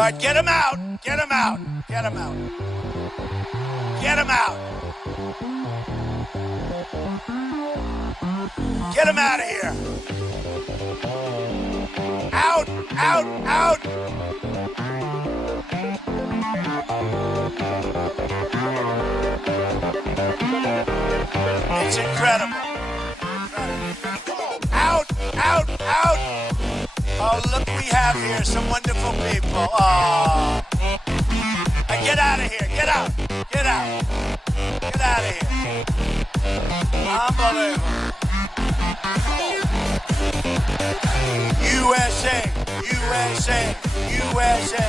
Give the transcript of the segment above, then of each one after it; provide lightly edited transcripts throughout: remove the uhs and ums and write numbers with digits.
right, get him out. Get him out. Get him out. Get him out. Get him out of here. Out, out, out. It's incredible. Out, out, out. Oh, look, we have here some wonderful people. Oh. Get out of here. Get out. Get out. Get out of here. Unbelievable. USA. USA. USA.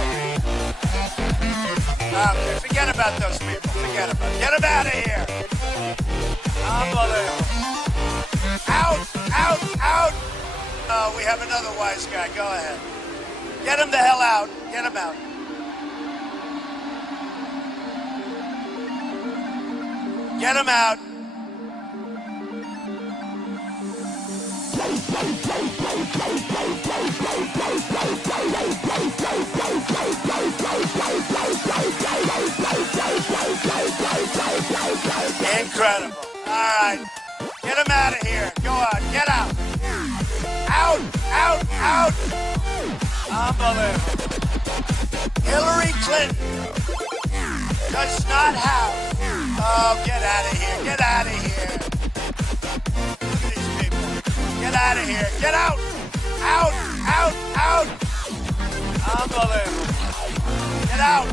Okay, forget about those people. Forget about them. Get them out of here. Unbelievable. Out, out, out. Oh, we have another wise guy. Go ahead. Get him the hell out. Get him out. Get him out. Incredible. All right. Get him out of here. Go on. Get out. Out, out, out. Unbelievable. Hillary Clinton does not have. Oh, get out of here. Get out of here. Look at these people. Get out of here. Get out. Out, out, out. Unbelievable. Get out.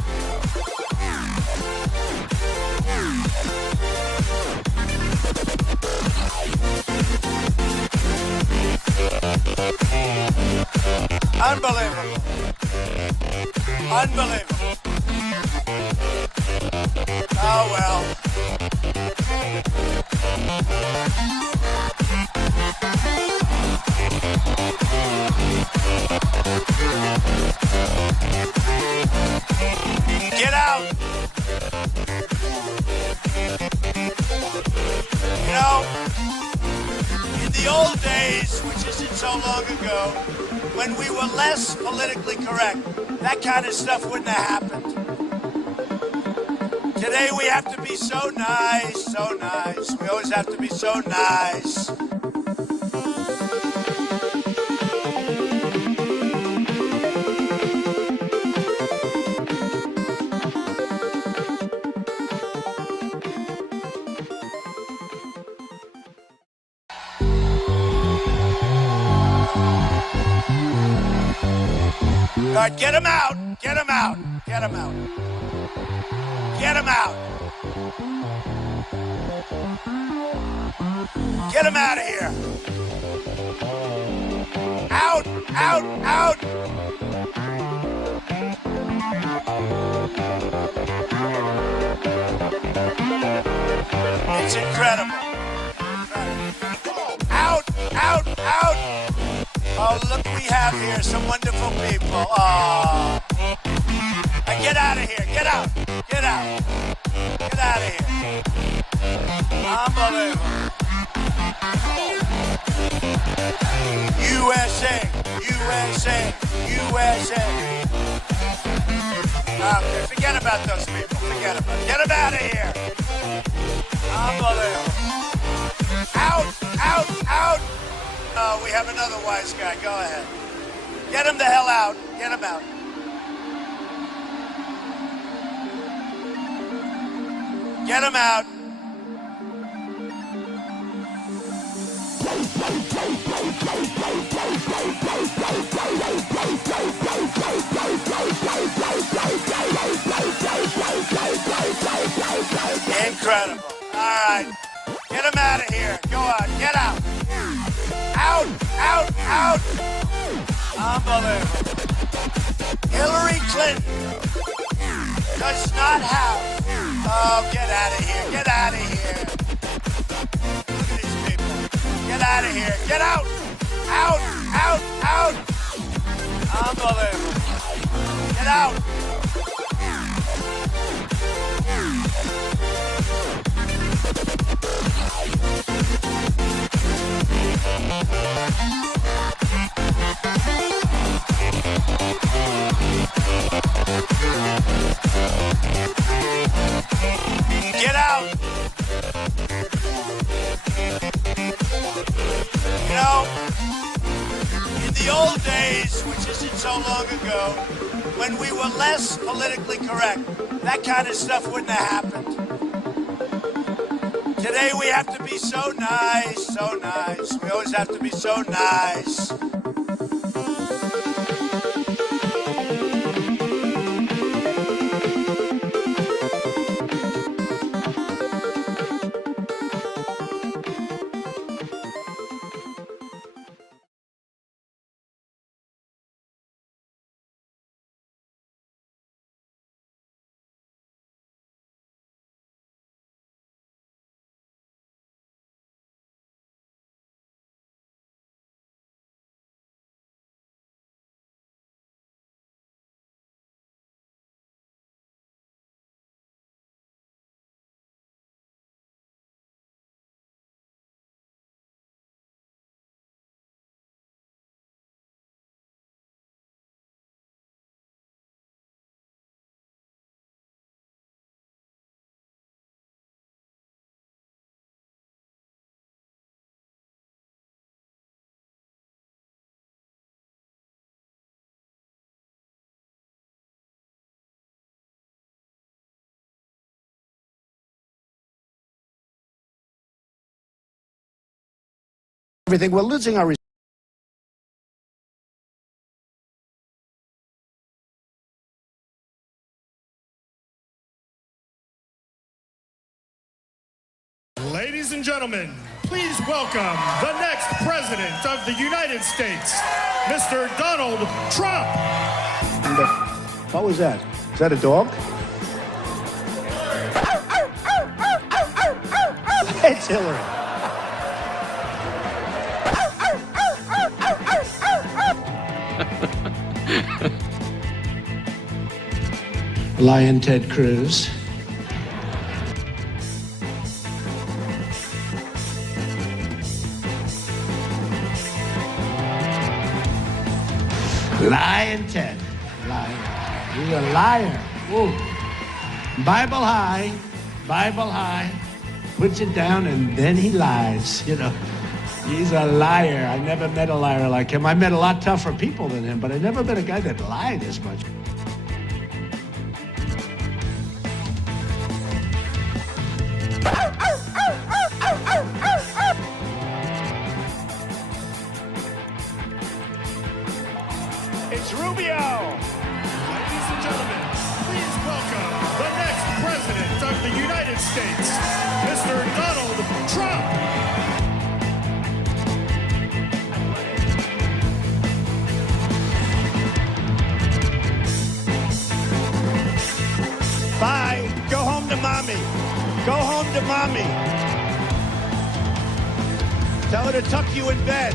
Unbelievable. Unbelievable. Oh, well. Get out. You know, in the old days, which isn't so long ago, when we were less politically correct, that kind of stuff wouldn't have happened. Today we have to be so nice, so nice. We always have to be so nice. All right, get him out. Get him out. Get him out. Get him out. Get him out of here. Out, out, out. It's incredible. Out, out, out. Oh, look, we have here some wonderful people. Oh. Get out of here. Get out. Get out. Get out of here. Unbelievable. USA. USA. USA. Okay, forget about those people. Forget about them. Get them out of here. Unbelievable. Out. Out. Out. Oh, we have another wise guy. Go ahead. Get him the hell out. Get him out. Get him out. Incredible. All right. Get him out of here. Go on. Get out. Out, out, out. Unbelievable. Hillary Clinton does not have. Oh, get out of here. Get out of here. Look at these people. Get out of here. Get out. Out, out, out. Unbelievable. Get out. the old days, which isn't so long ago, when we were less politically correct, that kind of stuff wouldn't have happened. Today we have to be so nice, so nice. We always have to be so nice. Everything. We're losing our. Ladies and gentlemen, please welcome the next President of the United States, Mr. Donald Trump. What was that? Is that a dog? It's Hillary. Lion Ted Cruz. Lion Ted. Lion. He's a liar. Ooh. Bible high. Bible high. Puts it down and then he lies. You know. He's a liar. I never met a liar like him. I met a lot tougher people than him, but I never met a guy that lied as much. It's Rubio. Ladies and gentlemen, please welcome the next President of the United States, Mr. Donald Trump. Bye. Go home to mommy. Go home to mommy. Tell her to tuck you in bed.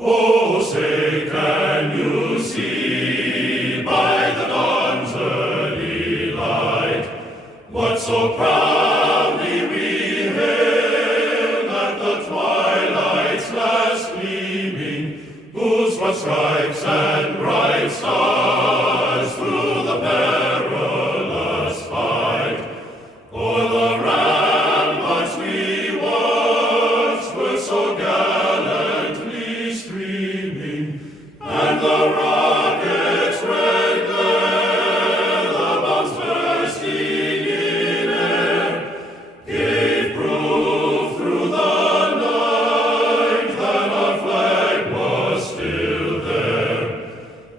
Oh, say, can you see by the dawn's early light what so proudly we hailed at the twilight's last gleaming, whose broad stripes and bright stars through the perilous fight o'er the ramparts we watched were so gallantly streaming, and the rockets' red glare, the bombs bursting in air, gave proof through the night that our flag was still there.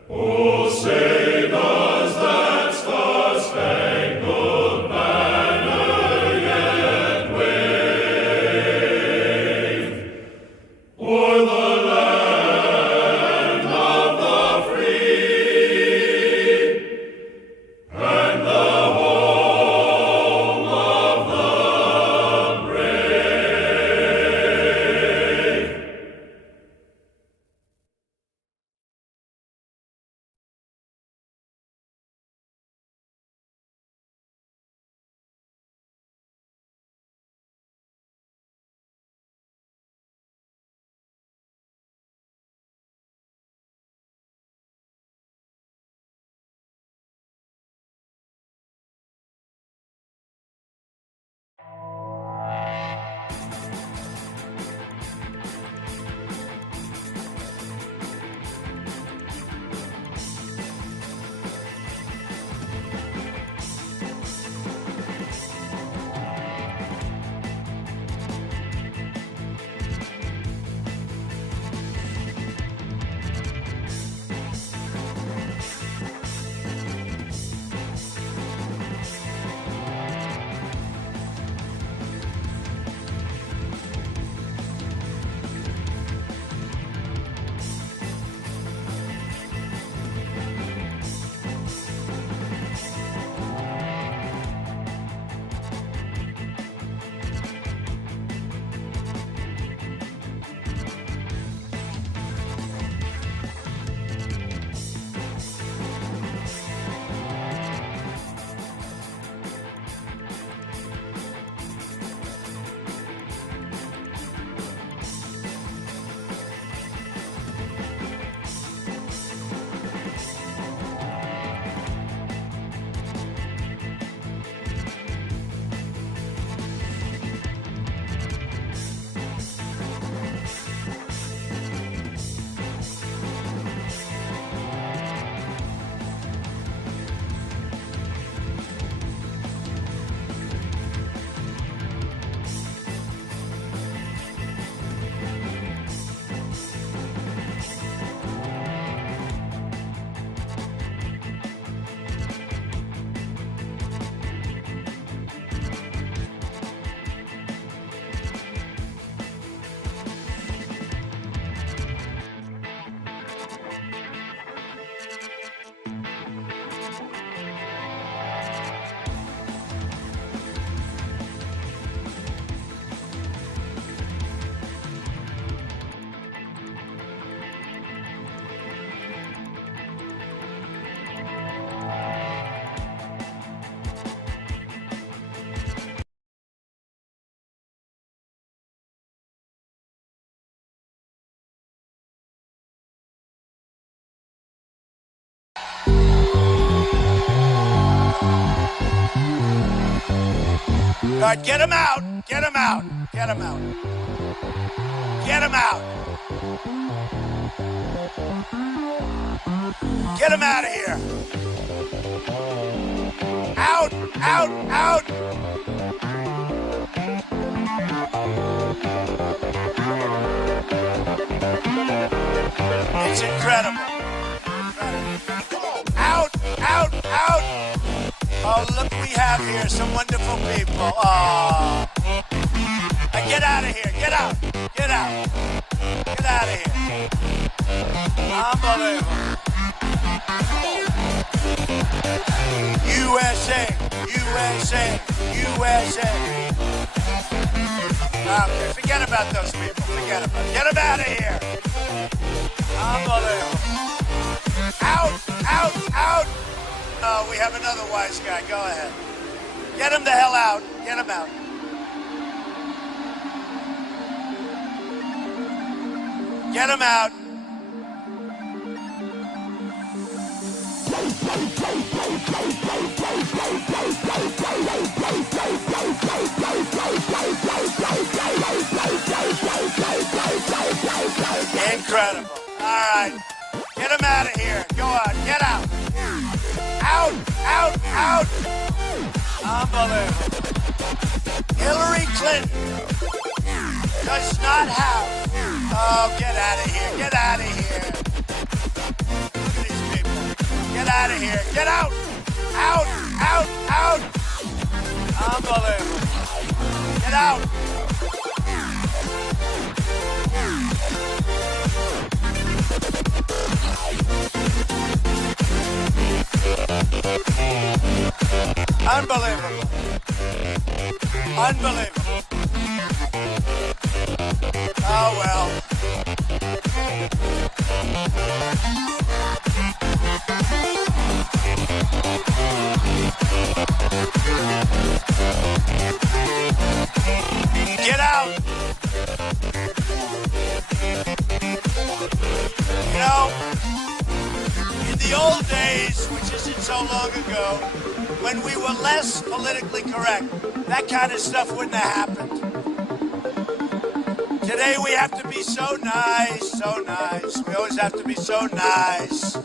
Oh, say does that star-spangled banner yet wave o'er the land of the free and the home of the brave? All right, get him out. Get him out. Get him out. Get him out. Get him out of here. Out, out, out. It's incredible. Out, out, out. Oh, look, we have here some wonderful people. Oh. Get out of here. Get out. Get out. Get out of here. Unbelievable. USA. USA. USA. Okay, Forget about those people. Forget about them. Get them out of here. Unbelievable. Out, out, out. Oh, we have another wise guy. Go ahead. Get him the hell out. Get him out. Get him out. Incredible. All right. Get him out of here. Go out. Get out. Out, out, out. Unbelievable. Hillary Clinton does not have. Oh, get out of here. Get out of here. Look at these people. Get out of here. Get out. Out, out, out. Unbelievable. Get out. Unbelievable. Unbelievable. Oh, well. Get out. You know, in the old days, which isn't so long ago, when we were less politically correct, that kind of stuff wouldn't have happened. Today we have to be so nice, so nice. We always have to be so nice.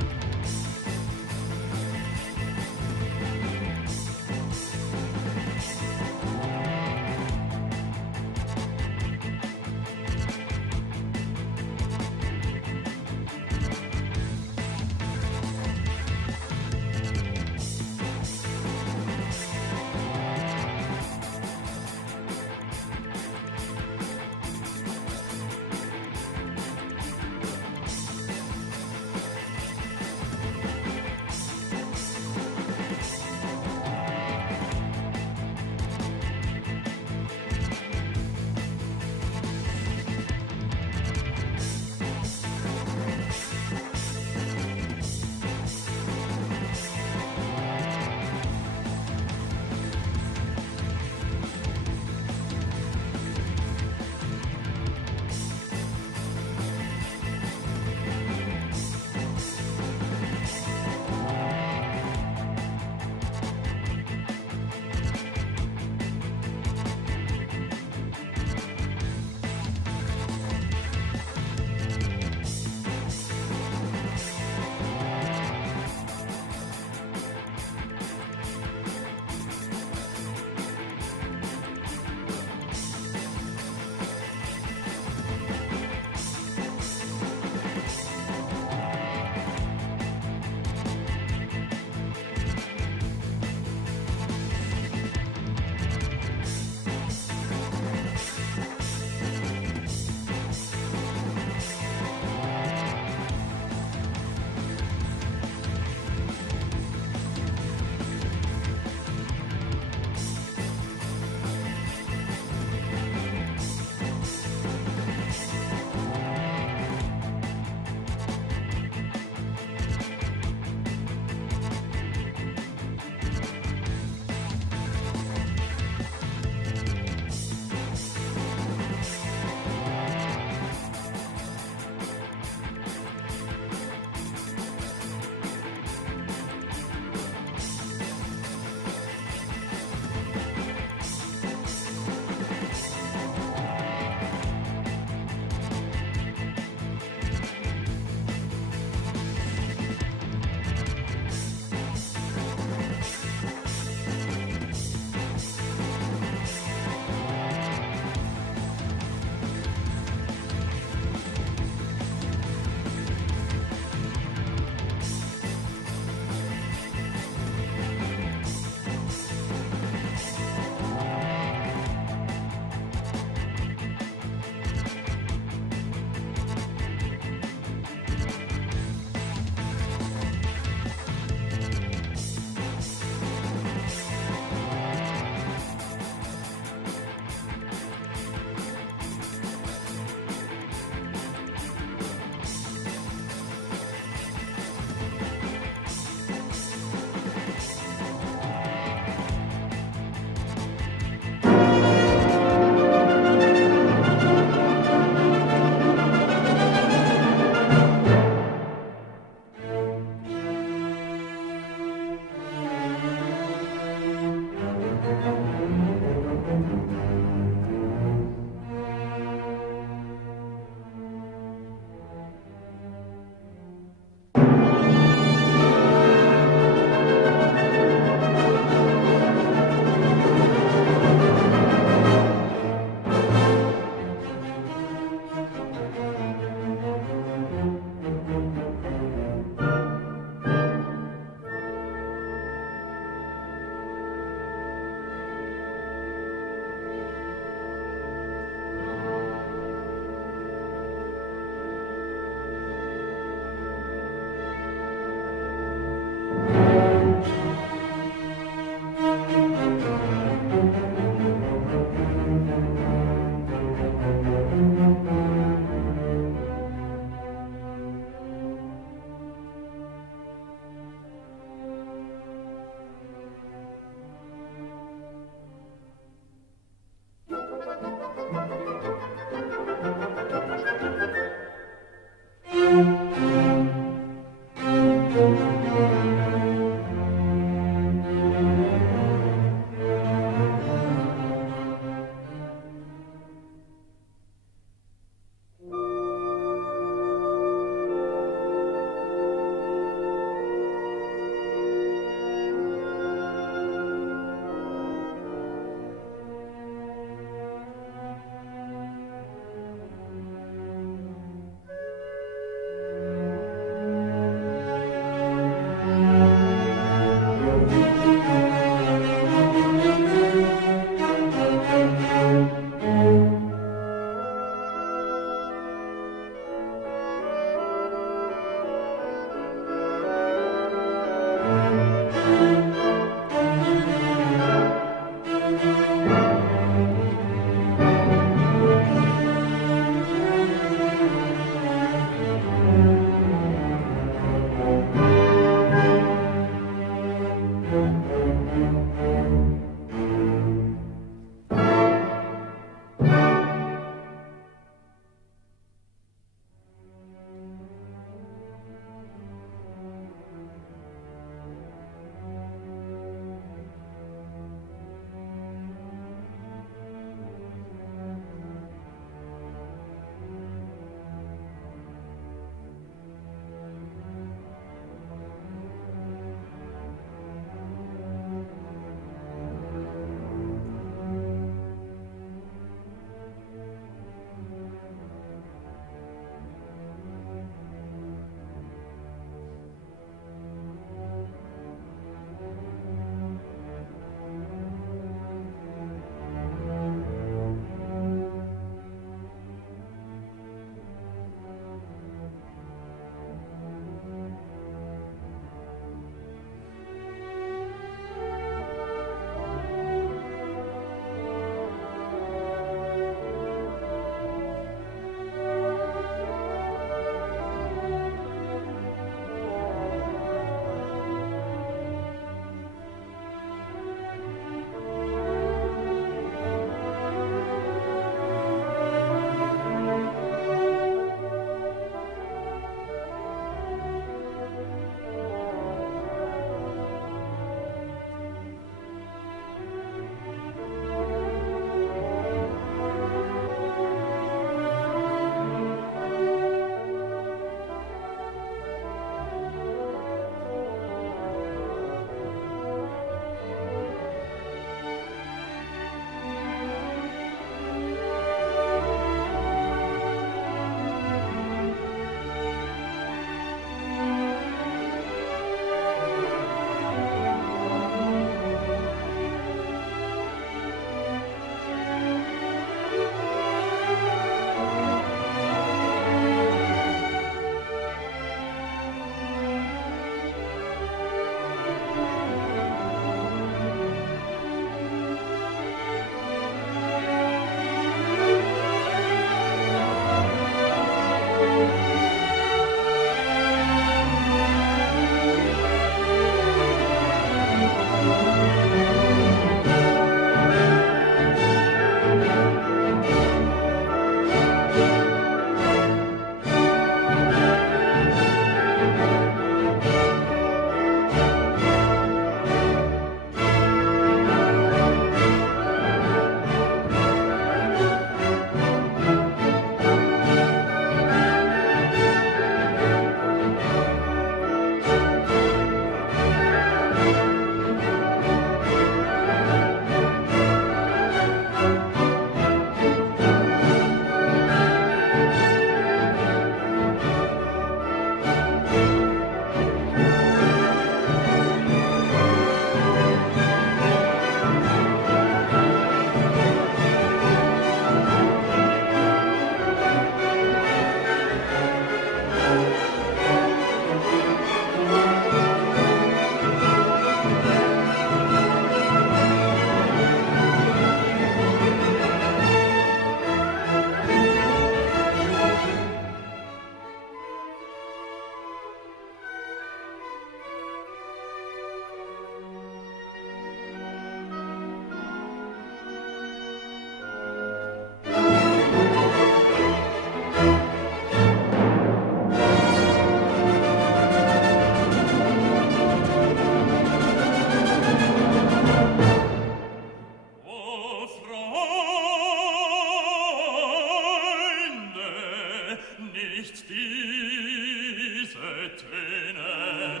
diese Töne,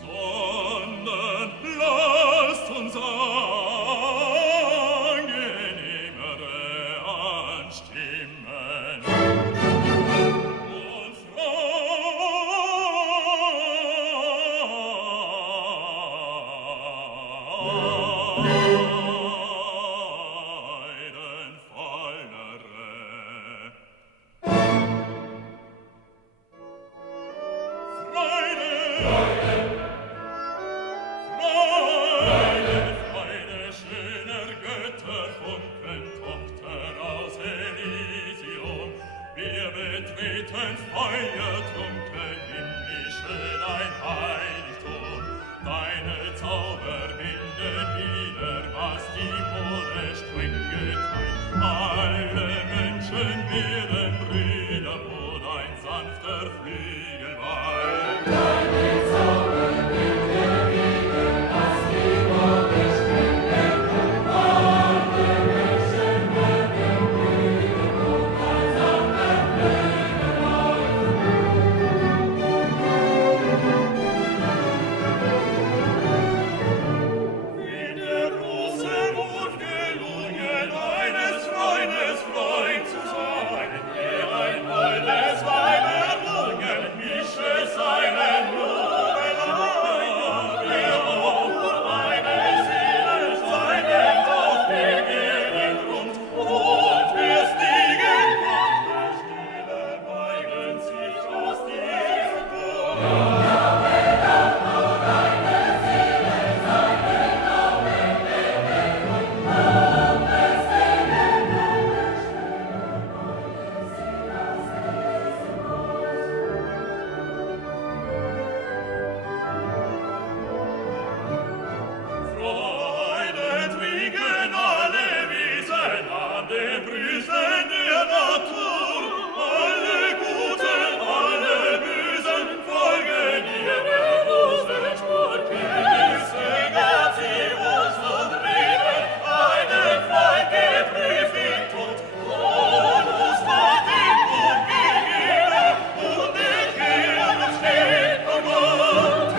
sondern lasst uns angenehmere anstimmen und betreten feuertrunken himmlische dein Heiligtum. Deine Zauber binden wieder, was die Mode streng geteilt. Alle Menschen werden Brüder, wo dein sanfter Flügel weilt. Deine Zauber binden wieder, was die Mode streng geteilt. Alle Menschen werden Brüder, wo dein sanfter Flügel wie der große Wunsch gelungen, eines Freundes Freund zu sein, der ein holdes Weib errungen, mische seinen Jubel ein, der auch meine Seele seinen Tauch begehren rund, und wir stiegen von der Stille, beugen sich aus diesem Bund. Freudet wiegen alle Wiesen an den Brüsten der Natur. Alle Guten, alle Bösen folgen ihrer Rosenspur. Genüsse gab sie uns zum Leben, einen Freund geprüft im Tod. Bonus war dem Tod gegeben, und der Herr steht am Mond.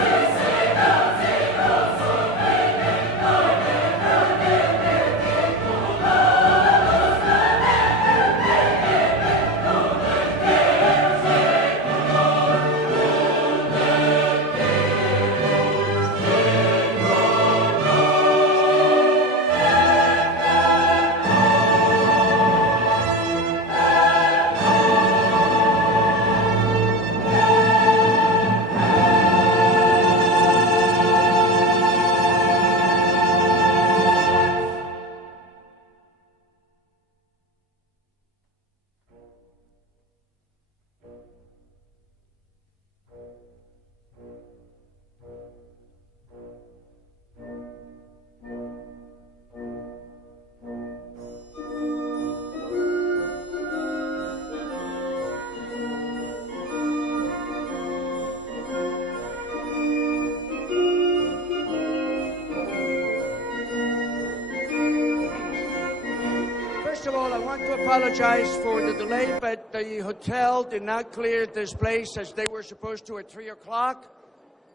First of all, I want to apologize for the delay, but the hotel did not clear this place as they were supposed to at 3 o'clock,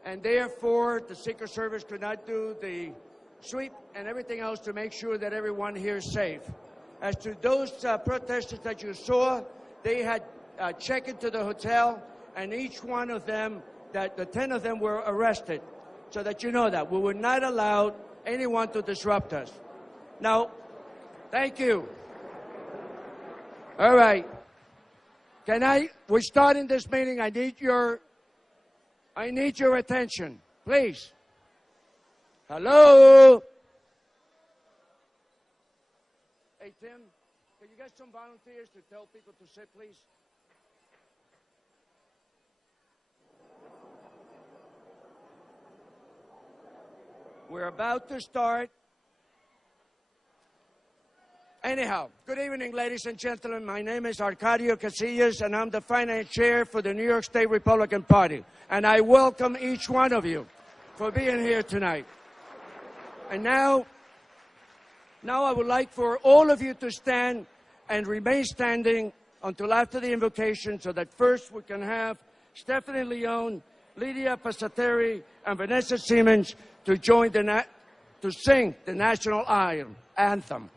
and therefore the Secret Service could not do the sweep and everything else to make sure that everyone here is safe. As to those protesters that you saw, they had checked into the hotel, and each one of them, the 10 of them were arrested, so that you know that. We will not allow anyone to disrupt us. Now, thank you. All right. We're starting this meeting. I need your attention, please. Hello? Hey, Tim, can you get some volunteers to tell people to sit, please? We're about to start. Anyhow, good evening, ladies and gentlemen. My name is Arcadio Casillas, and I'm the finance chair for the New York State Republican Party. And I welcome each one of you for being here tonight. And now I would like for all of you to stand and remain standing until after the invocation so that first we can have Stephanie Leon, Lydia Passateri, and Vanessa Siemens to join to sing the national anthem.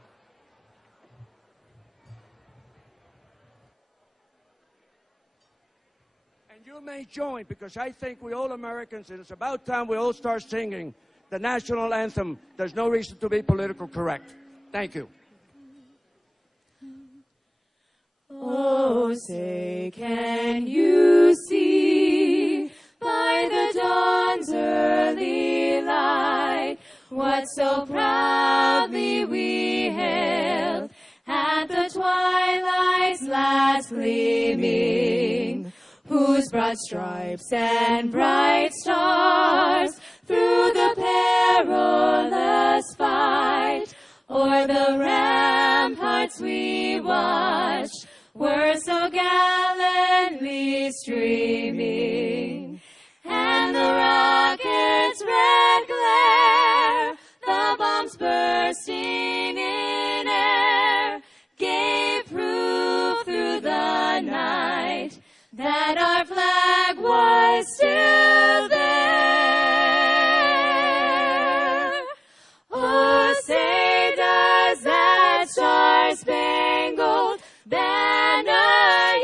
And you may join, because I think we all Americans, and it's about time we all start singing the national anthem. There's no reason to be politically correct. Thank you. Oh, say, can you see by the dawn's early light what so proudly we hailed at the twilight's last gleaming, whose broad stripes and bright stars through the perilous fight o'er the ramparts we watched were so gallantly streaming, and the rocket's red glare, the bombs bursting in air, gave proof through the night that our flag was still there. Oh, say does that star-spangled banner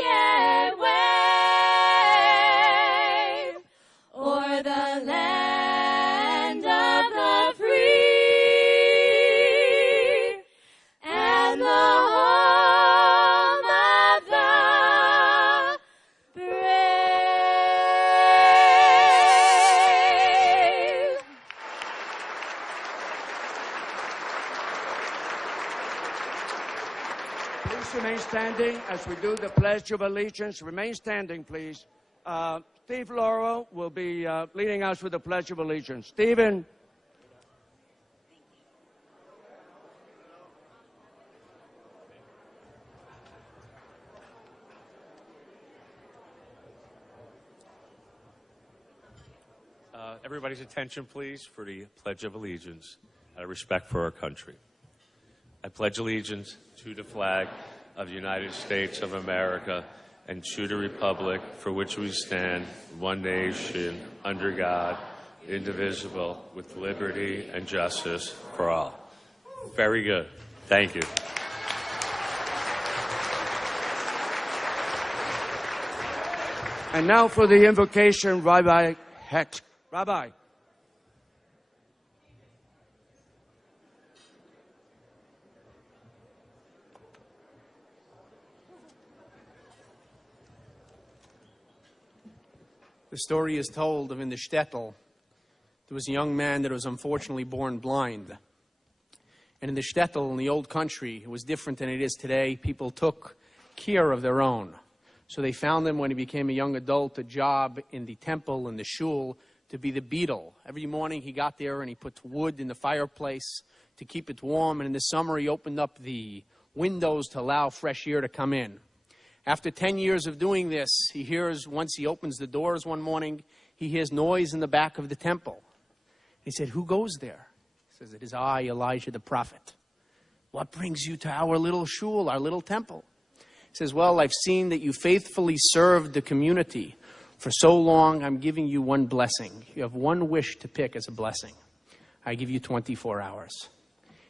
yet wave o'er the land of the free and the home of the brave. Please remain standing as we do the Pledge of Allegiance. Remain standing, please. Steve Lauro will be leading us with the Pledge of Allegiance. Stephen. Everybody's attention, please, for the Pledge of Allegiance out of respect for our country. I pledge allegiance to the flag of the United States of America and to the republic for which we stand, one nation, under God, indivisible, with liberty and justice for all. Very good. Thank you. And now for the invocation, Rabbi Hecht. Rabbi. The story is told of in the shtetl, there was a young man that was unfortunately born blind. And in the shtetl, in the old country, it was different than it is today. People took care of their own. So they found him, when he became a young adult, a job in the temple, in the shul, to be the beadle. Every morning he got there and he put wood in the fireplace to keep it warm. And in the summer he opened up the windows to allow fresh air to come in. After 10 years of doing this, he hears, once he opens the doors one morning, he hears noise in the back of the temple. He said, "Who goes there?" He says, "It is I, Elijah the prophet." "What brings you to our little shul, our little temple?" He says, "Well, I've seen that you faithfully served the community for so long. I'm giving you one blessing. You have one wish to pick as a blessing. I give you 24 hours.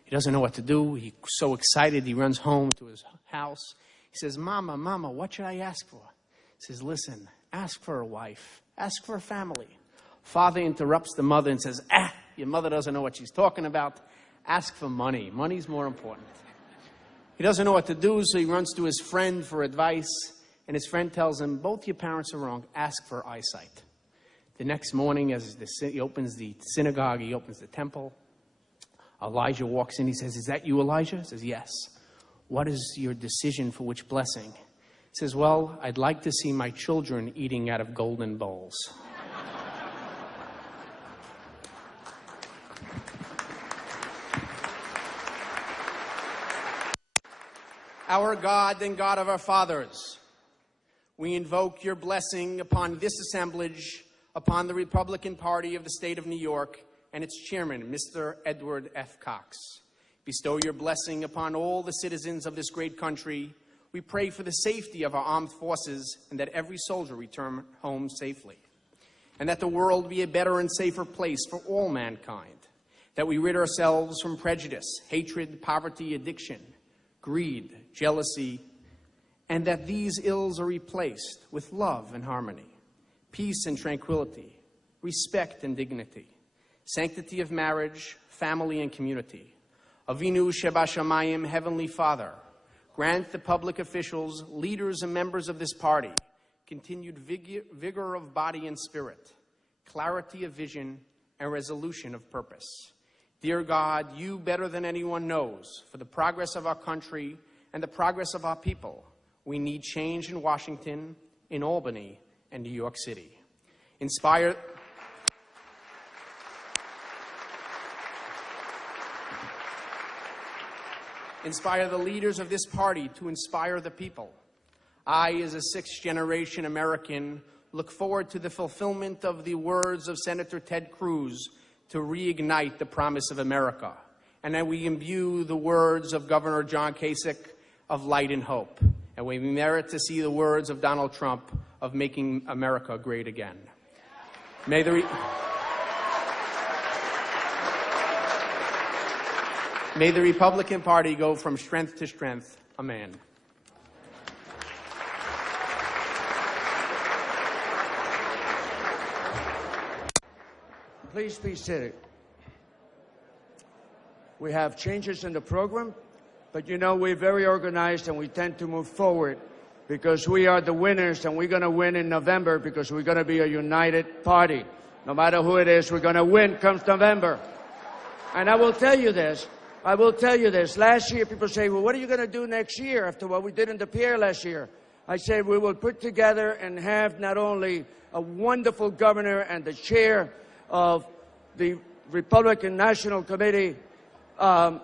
He doesn't know what to do. He's so excited, he runs home to his house. He says, Mama, what should I ask for?" He says, "Listen, ask for a wife. Ask for a family." Father interrupts the mother and says, your mother doesn't know what she's talking about. Ask for money. Money's more important. He doesn't know what to do, so he runs to his friend for advice. And his friend tells him, "Both your parents are wrong. Ask for eyesight." The next morning, as he opens the synagogue, he opens the temple, Elijah walks in. He says, "Is that you, Elijah?" He says, "Yes." "What is your decision for which blessing?" He says, "Well, I'd like to see my children eating out of golden bowls." Our God and God of our fathers, we invoke your blessing upon this assemblage, upon the Republican Party of the state of New York and its chairman, Mr. Edward F. Cox. Bestow your blessing upon all the citizens of this great country. We pray for the safety of our armed forces and that every soldier return home safely. And that the world be a better and safer place for all mankind. That we rid ourselves from prejudice, hatred, poverty, addiction, greed, jealousy, and that these ills are replaced with love and harmony, peace and tranquility, respect and dignity, sanctity of marriage, family and community. Avinu Sheba Shamayim, Heavenly Father, grant the public officials, leaders and members of this party continued vigor of body and spirit, clarity of vision, and resolution of purpose. Dear God, you better than anyone knows, for the progress of our country and the progress of our people, we need change in Washington, in Albany, and New York City. Inspire the leaders of this party to inspire the people. I, as a sixth-generation American, look forward to the fulfillment of the words of Senator Ted Cruz to reignite the promise of America. And that we imbue the words of Governor John Kasich of light and hope. And we merit to see the words of Donald Trump of making America great again. May the Republican Party go from strength to strength. Amen. Please be seated. We have changes in the program, but you know we're very organized and we tend to move forward because we are the winners and we're going to win in November because we're going to be a united party. No matter who it is, we're going to win comes November. And I will tell you this. Last year, people say, well, what are you going to do next year after what we did in the Pierre last year? I said we will put together and have not only a wonderful governor and the chair of the Republican National Committee, our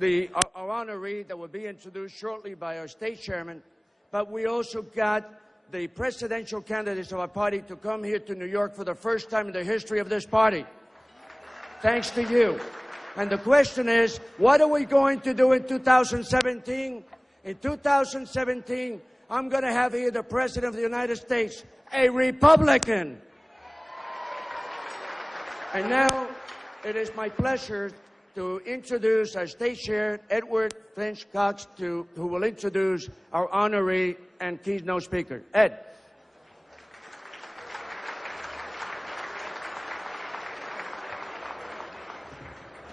honoree that will be introduced shortly by our state chairman, but we also got the presidential candidates of our party to come here to New York for the first time in the history of this party. Thanks to you. And the question is, what are we going to do in 2017? In 2017, I'm going to have here the President of the United States, a Republican. And now it is my pleasure to introduce our state chair, Edward Finch Cox, who will introduce our honoree and keynote speaker. Ed.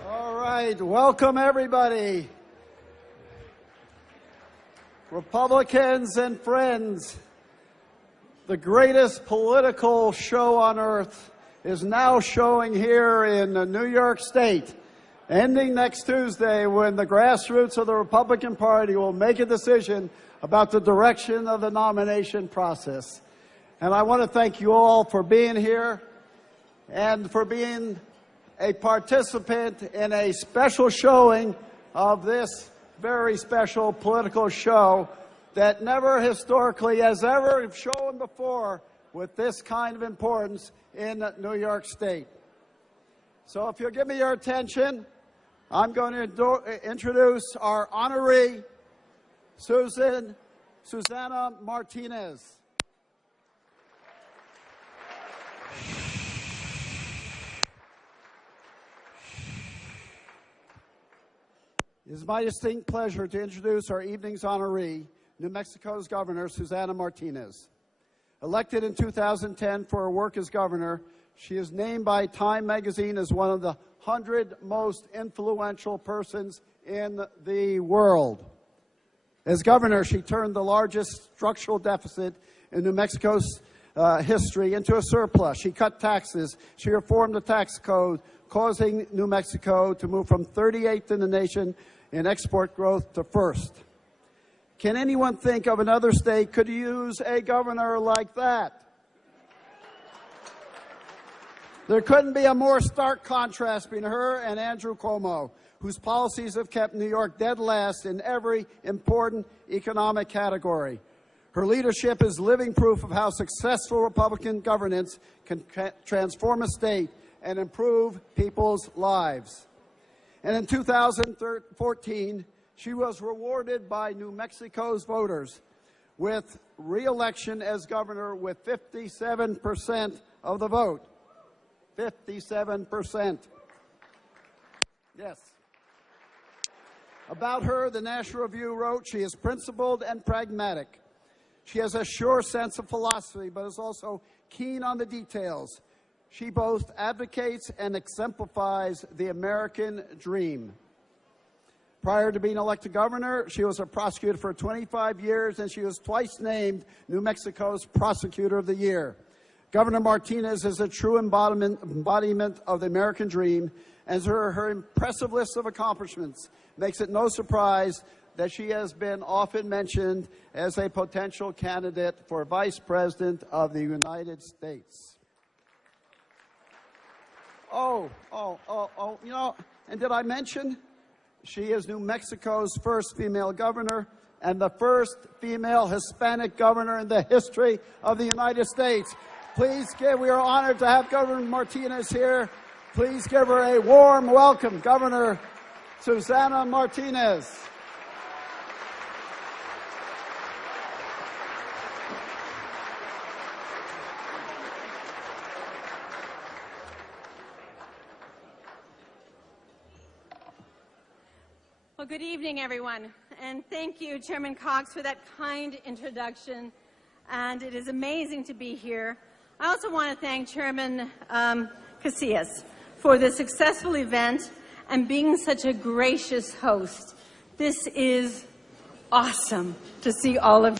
All right, welcome everybody. Republicans and friends, the greatest political show on earth is now showing here in New York State, ending next Tuesday when the grassroots of the Republican Party will make a decision about the direction of the nomination process. And I want to thank you all for being here and for being a participant in a special showing of this very special political show that never historically has ever shown before with this kind of importance in New York State. So if you'll give me your attention, I'm going to introduce our honoree, Susanna Martinez. It is my distinct pleasure to introduce our evening's honoree, New Mexico's Governor, Susanna Martinez. Elected in 2010 for her work as governor, she is named by Time magazine as one of the 100 most influential persons in the world. As governor, she turned the largest structural deficit in New Mexico's history into a surplus. She cut taxes. She reformed the tax code, causing New Mexico to move from 38th in the nation in export growth to first. Can anyone think of another state could use a governor like that? There couldn't be a more stark contrast between her and Andrew Cuomo, whose policies have kept New York dead last in every important economic category. Her leadership is living proof of how successful Republican governance can transform a state and improve people's lives. And in 2014, She was rewarded by New Mexico's voters with re-election as governor with 57% of the vote. 57%. Yes. About her, the National Review wrote, she is principled and pragmatic. She has a sure sense of philosophy, but is also keen on the details. She both advocates and exemplifies the American dream. Prior to being elected governor, she was a prosecutor for 25 years, and she was twice named New Mexico's Prosecutor of the Year. Governor Martinez is a true embodiment of the American dream, and her impressive list of accomplishments makes it no surprise that she has been often mentioned as a potential candidate for Vice President of the United States. You know, and did I mention she is New Mexico's first female governor and the first female Hispanic governor in the history of the United States. Please give, we are honored to have Governor Martinez here. Please give her a warm welcome, Governor Susana Martinez. Well, good evening, everyone, and thank you, Chairman Cox, for that kind introduction, and it is amazing to be here. I also want to thank Chairman Casillas for the successful event and being such a gracious host. This is awesome to see all of you.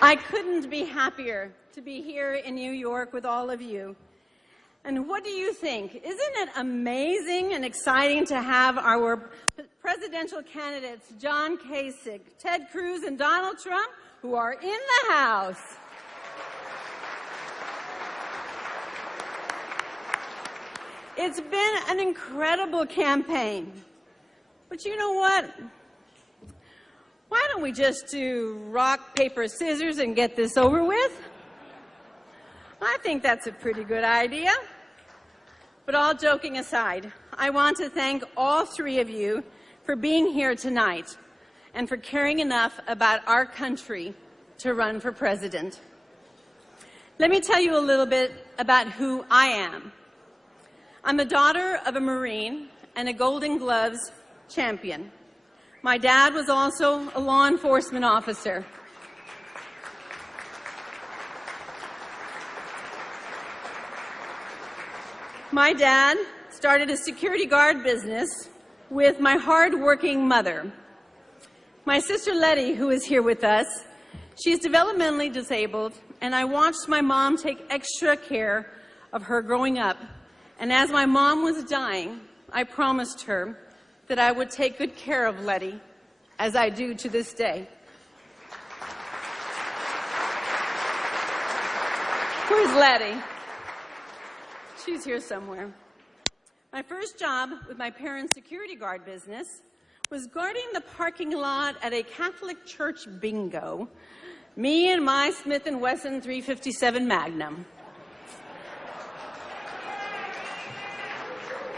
I couldn't be happier to be here in New York with all of you. And what do you think? Isn't it amazing and exciting to have our presidential candidates, John Kasich, Ted Cruz, and Donald Trump, who are in the House? It's been an incredible campaign. But you know what? Why don't we just do rock, paper, scissors and get this over with? I think that's a pretty good idea. But all joking aside, I want to thank all three of you for being here tonight and for caring enough about our country to run for president. Let me tell you a little bit about who I am. I'm the daughter of a Marine and a Golden Gloves champion. My dad was also a law enforcement officer. My dad started a security guard business with my hard-working mother. My sister Letty, who is here with us, she's developmentally disabled, and I watched my mom take extra care of her growing up. And as my mom was dying, I promised her that I would take good care of Letty, as I do to this day. Where's Letty? She's here somewhere. My first job with my parents' security guard business was guarding the parking lot at a Catholic church bingo, me and my Smith & Wesson 357 Magnum.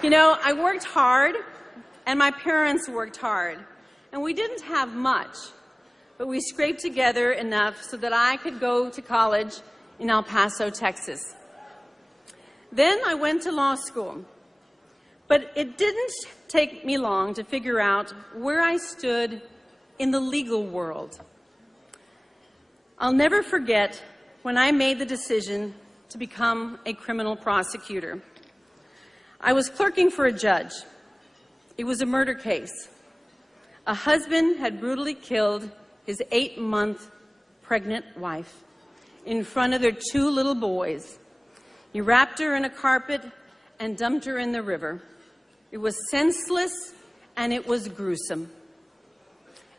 You know, I worked hard, and my parents worked hard, and we didn't have much, but we scraped together enough so that I could go to college in El Paso, Texas. Then I went to law school, but it didn't take me long to figure out where I stood in the legal world. I'll never forget when I made the decision to become a criminal prosecutor. I was clerking for a judge. It was a murder case. A husband had brutally killed his 8-month pregnant wife in front of their 2 little boys. He wrapped her in a carpet and dumped her in the river. It was senseless and it was gruesome.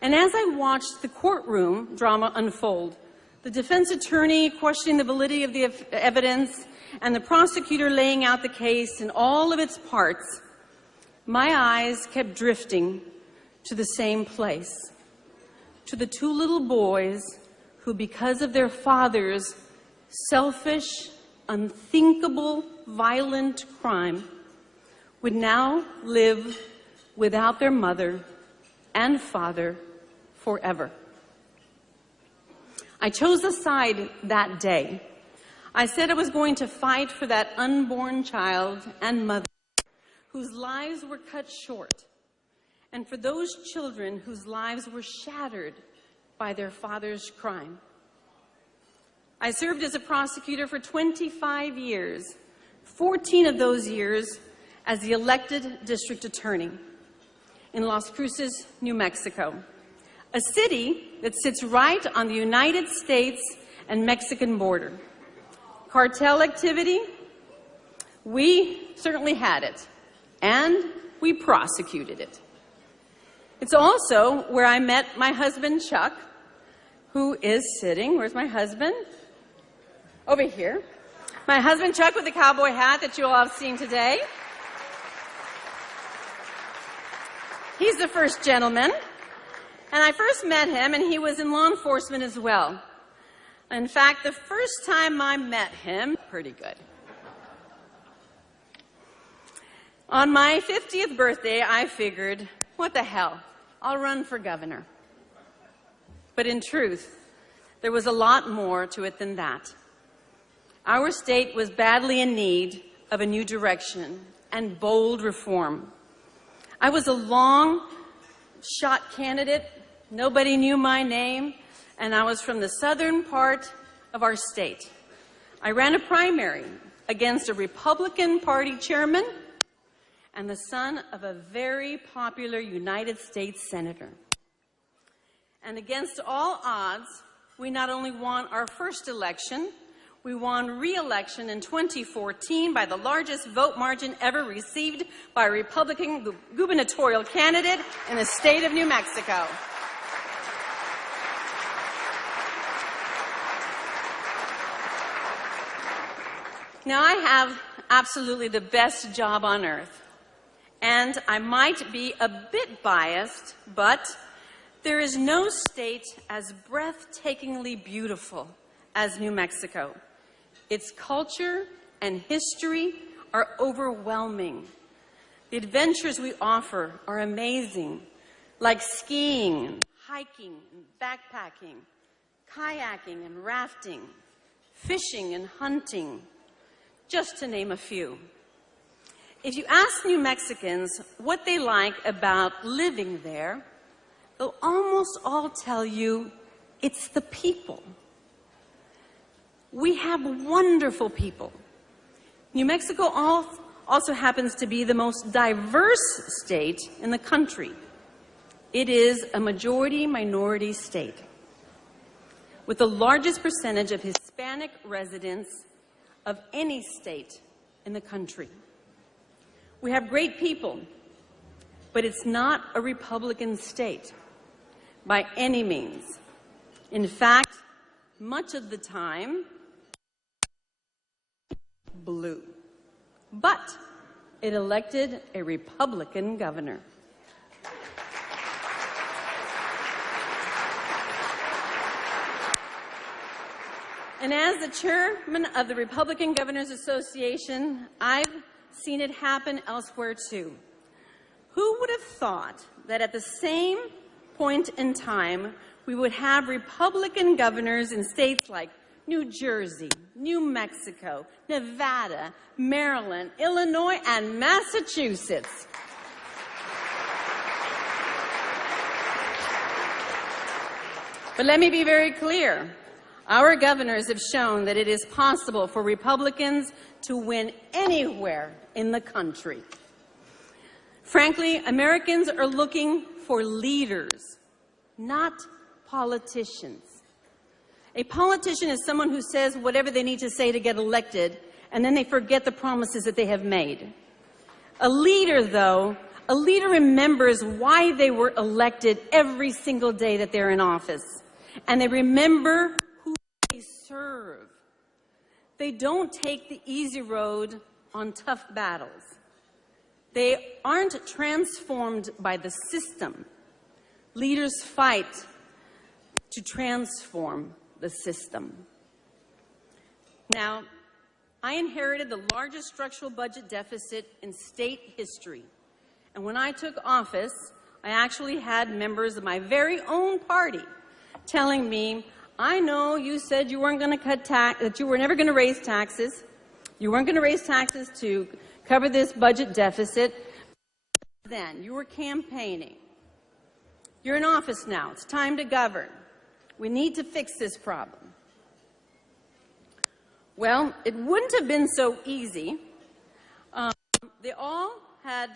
And as I watched the courtroom drama unfold, the defense attorney questioning the validity of the evidence and the prosecutor laying out the case in all of its parts, my eyes kept drifting to the same place, to the 2 little boys who, because of their father's selfish, unthinkable, violent crime would now live without their mother and father forever. I chose a side that day. I said I was going to fight for that unborn child and mother whose lives were cut short, and for those children whose lives were shattered by their father's crime. I served as a prosecutor for 25 years, 14 of those years as the elected district attorney in Las Cruces, New Mexico, a city that sits right on the United States and Mexican border. Cartel activity, we certainly had it, and we prosecuted it. It's also where I met my husband, Chuck, who is sitting, where's my husband? Over here. My husband, Chuck, with the cowboy hat that you all have seen today. He's the first gentleman. And I first met him, and he was in law enforcement as well. In fact, the first time I met him, pretty good. On my 50th birthday, I figured, what the hell, I'll run for governor. But in truth, there was a lot more to it than that. Our state was badly in need of a new direction and bold reform. I was a long-shot candidate. Nobody knew my name, and I was from the southern part of our state. I ran a primary against a Republican Party chairman and the son of a very popular United States senator. And against all odds, we not only won our first election, we won re-election in 2014 by the largest vote margin ever received by a Republican gubernatorial candidate in the state of New Mexico. Now, I have absolutely the best job on earth, and I might be a bit biased, but there is no state as breathtakingly beautiful as New Mexico. Its culture and history are overwhelming. The adventures we offer are amazing, like skiing, hiking, and backpacking, kayaking and rafting, fishing and hunting, just to name a few. If you ask New Mexicans what they like about living there, they'll almost all tell you it's the people. We have wonderful people. New Mexico also happens to be the most diverse state in the country. It is a majority-minority state with the largest percentage of Hispanic residents of any state in the country. We have great people, but it's not a Republican state by any means. In fact, much of the time, blue. But it elected a Republican governor. And as the chairman of the Republican Governors Association, I've seen it happen elsewhere too. Who would have thought that at the same point in time, we would have Republican governors in states like New Jersey, New Mexico, Nevada, Maryland, Illinois, and Massachusetts. But let me be very clear. Our governors have shown that it is possible for Republicans to win anywhere in the country. Frankly, Americans are looking for leaders, not politicians. A politician is someone who says whatever they need to say to get elected, and then they forget the promises that they have made. A leader, though, a leader remembers why they were elected every single day that they're in office. And they remember who they serve. They don't take the easy road on tough battles. They aren't transformed by the system. Leaders fight to transform the system. Now, I inherited the largest structural budget deficit in state history. And when I took office, I actually had members of my very own party telling me, I know you said you weren't going to that you were never going to raise taxes. You weren't going to raise taxes to cover this budget deficit. Then you were campaigning. You're in office now. It's time to govern. We need to fix this problem. Well, it wouldn't have been so easy. They all have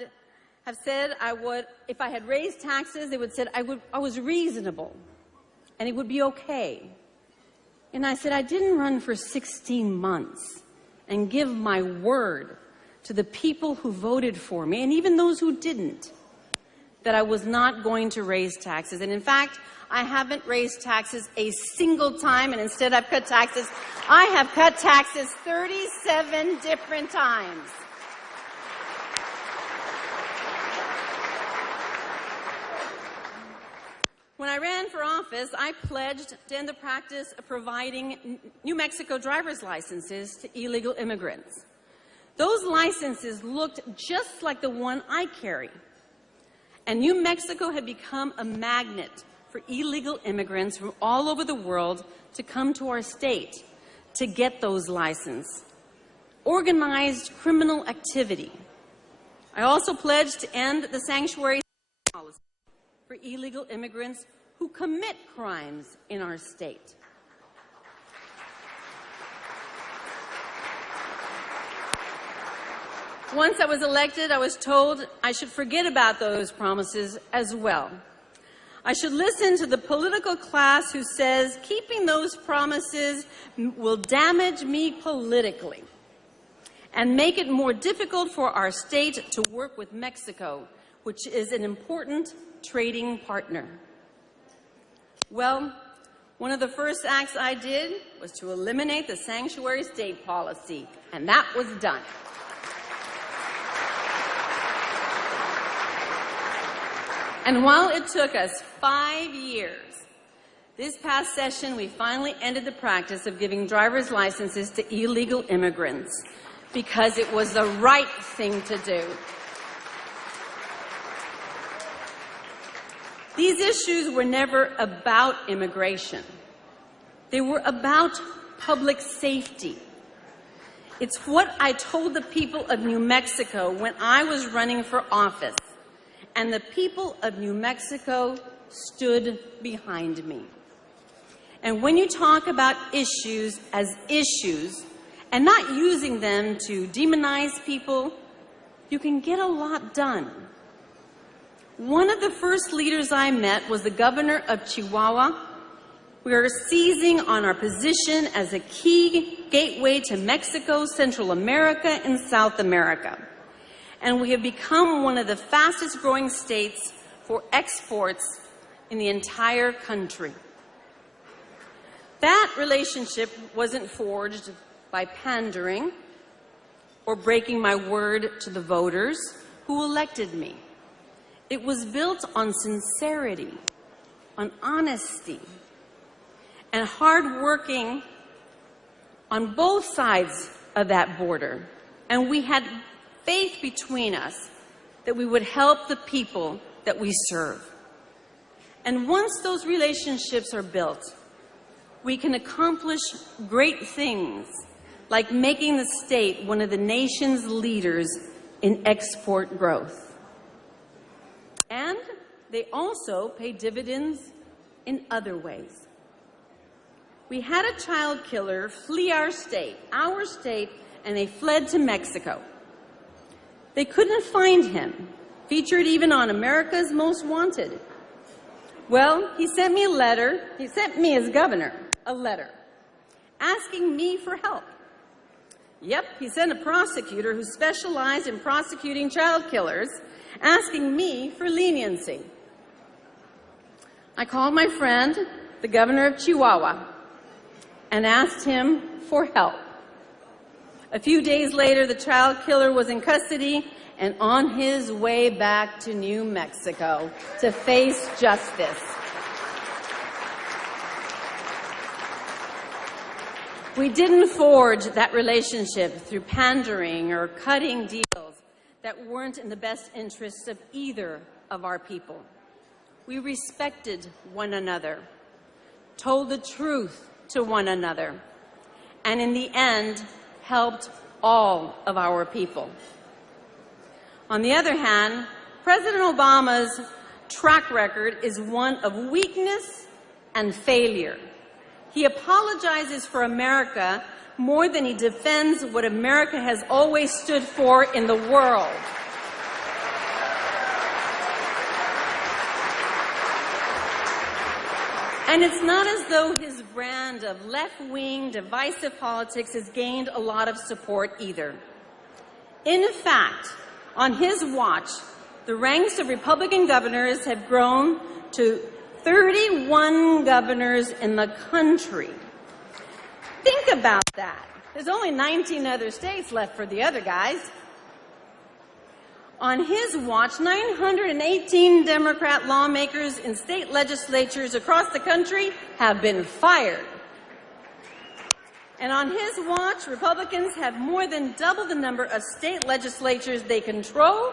said if I had raised taxes, they would said I was reasonable and it would be okay. And I said, I didn't run for 16 months and give my word to the people who voted for me, and even those who didn't, that I was not going to raise taxes. And in fact, I haven't raised taxes a single time, and instead I've cut taxes. I have cut taxes 37 different times. When I ran for office, I pledged to end the practice of providing New Mexico driver's licenses to illegal immigrants. Those licenses looked just like the one I carry. And New Mexico had become a magnet for illegal immigrants from all over the world to come to our state to get those licenses. Organized criminal activity. I also pledged to end the sanctuary policy for illegal immigrants who commit crimes in our state. Once I was elected, I was told I should forget about those promises as well. I should listen to the political class who says keeping those promises will damage me politically and make it more difficult for our state to work with Mexico, which is an important trading partner. Well, one of the first acts I did was to eliminate the sanctuary state policy, and that was done. And while it took us 5 years, this past session we finally ended the practice of giving driver's licenses to illegal immigrants because it was the right thing to do. These issues were never about immigration. They were about public safety. It's what I told the people of New Mexico when I was running for office. And the people of New Mexico stood behind me. And when you talk about issues as issues and not using them to demonize people, you can get a lot done. One of the first leaders I met was the governor of Chihuahua. We are seizing on our position as a key gateway to Mexico, Central America, and South America. And we have become one of the fastest growing states for exports in the entire country. That relationship wasn't forged by pandering or breaking my word to the voters who elected me. It was built on sincerity, on honesty, and hard working on both sides of that border. And we had faith between us that we would help the people that we serve. And once those relationships are built, we can accomplish great things, like making the state one of the nation's leaders in export growth. And they also pay dividends in other ways. We had a child killer flee our state, and they fled to Mexico. They couldn't find him, featured even on America's Most Wanted. Well, he sent me a letter, he sent me as governor a letter, asking me for help. Yep, he sent a prosecutor who specialized in prosecuting child killers, asking me for leniency. I called my friend, the governor of Chihuahua, and asked him for help. A few days later, the child killer was in custody and on his way back to New Mexico to face justice. We didn't forge that relationship through pandering or cutting deals that weren't in the best interests of either of our people. We respected one another, told the truth to one another, and in the end, helped all of our people. On the other hand, President Obama's track record is one of weakness and failure. He apologizes for America more than he defends what America has always stood for in the world. And it's not as though his brand of left-wing, divisive politics has gained a lot of support either. In fact, on his watch, the ranks of Republican governors have grown to 31 governors in the country. Think about that. There's only 19 other states left for the other guys. On his watch, 918 Democrat lawmakers in state legislatures across the country have been fired. And on his watch, Republicans have more than double the number of state legislatures they control.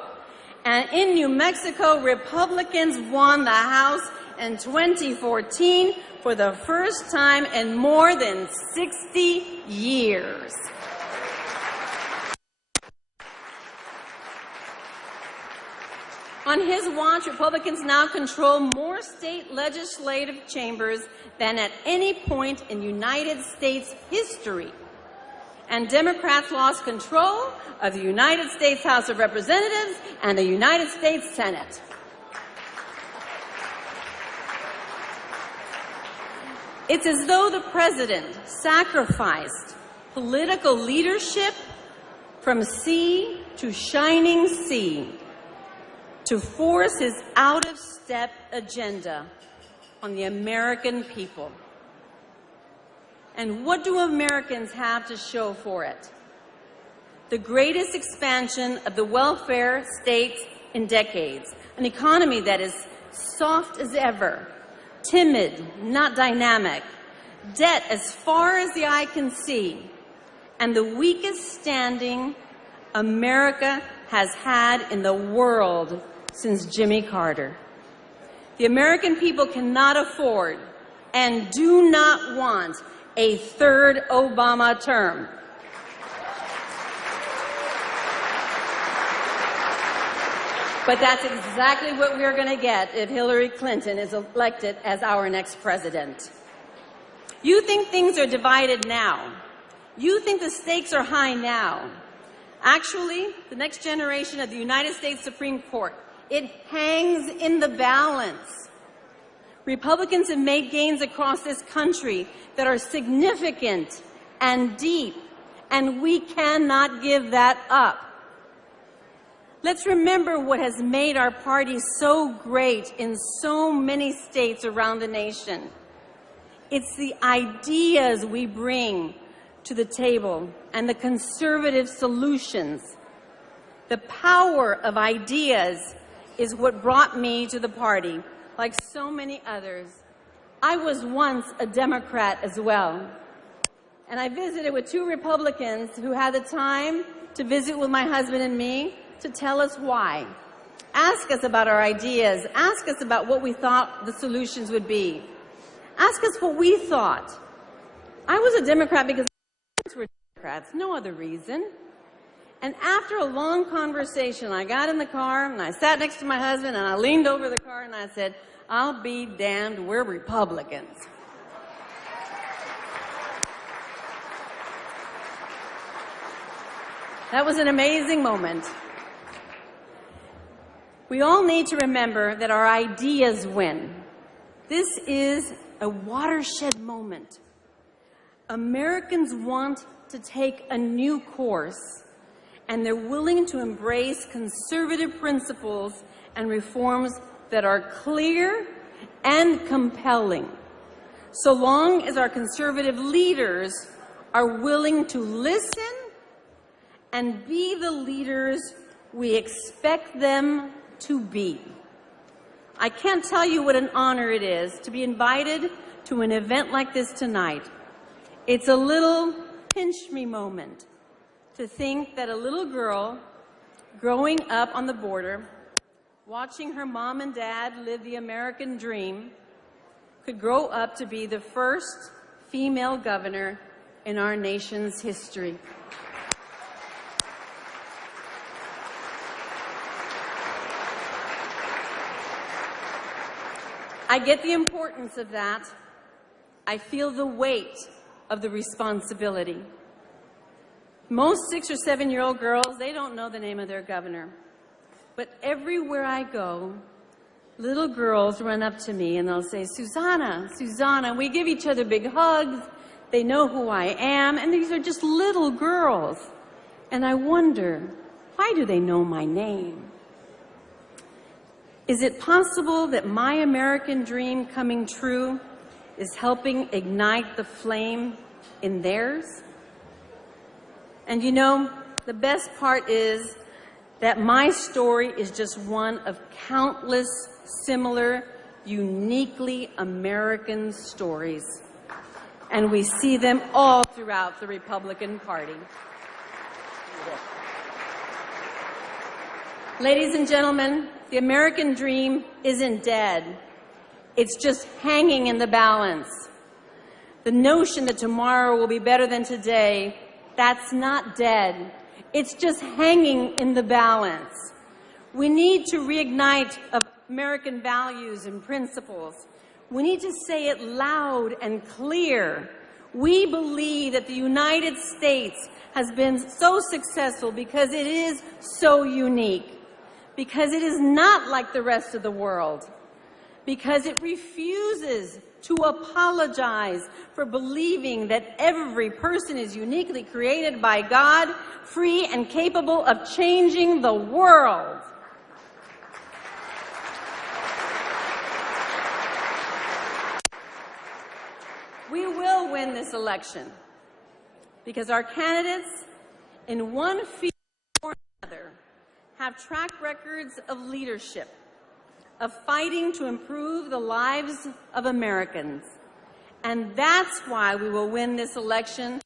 And in New Mexico, Republicans won the House in 2014 for the first time in more than 60 years. On his watch, Republicans now control more state legislative chambers than at any point in United States history. And Democrats lost control of the United States House of Representatives and the United States Senate. It's as though the president sacrificed political leadership from sea to shining sea to force his out-of-step agenda on the American people. And what do Americans have to show for it? The greatest expansion of the welfare states in decades, an economy that is soft as ever, timid, not dynamic, debt as far as the eye can see, and the weakest standing America has had in the world since Jimmy Carter. The American people cannot afford and do not want a third Obama term. But that's exactly what we're going to get if Hillary Clinton is elected as our next president. You think things are divided now. You think the stakes are high now. Actually, the next generation of the United States Supreme Court, it hangs in the balance. Republicans have made gains across this country that are significant and deep, and we cannot give that up. Let's remember what has made our party so great in so many states around the nation. It's the ideas we bring to the table and the conservative solutions. The power of ideas is what brought me to the party, like so many others. I was once a Democrat as well. And I visited with two Republicans who had the time to visit with my husband and me to tell us why. Ask us about our ideas. Ask us about what we thought the solutions would be. Ask us what we thought. I was a Democrat because my parents were Democrats, no other reason. And after a long conversation, I got in the car and I sat next to my husband and I leaned over the car and I said, "I'll be damned, we're Republicans." That was an amazing moment. We all need to remember that our ideas win. This is a watershed moment. Americans want to take a new course, and they're willing to embrace conservative principles and reforms that are clear and compelling, so long as our conservative leaders are willing to listen and be the leaders we expect them to be. I can't tell you what an honor it is to be invited to an event like this tonight. It's a little pinch me moment to think that a little girl growing up on the border, watching her mom and dad live the American dream, could grow up to be the first female governor in our nation's history. I get the importance of that. I feel the weight of the responsibility. Most 6- or 7-year-old girls, they don't know the name of their governor. But everywhere I go, little girls run up to me and they'll say, Susanna, Susanna. We give each other big hugs. They know who I am. And these are just little girls. And I wonder, why do they know my name? Is it possible that my American dream coming true is helping ignite the flame in theirs? And you know, the best part is that my story is just one of countless similar, uniquely American stories. And we see them all throughout the Republican Party. Ladies and gentlemen, the American dream isn't dead. It's just hanging in the balance. The notion that tomorrow will be better than today, that's not dead. It's just hanging in the balance. We need to reignite American values and principles. We need to say it loud and clear. We believe that the United States has been so successful because it is so unique. Because it is not like the rest of the world, because it refuses to apologize for believing that every person is uniquely created by God, free and capable of changing the world. We will win this election because our candidates, in one field or another, have track records of leadership, of fighting to improve the lives of Americans. And that's why we will win this election.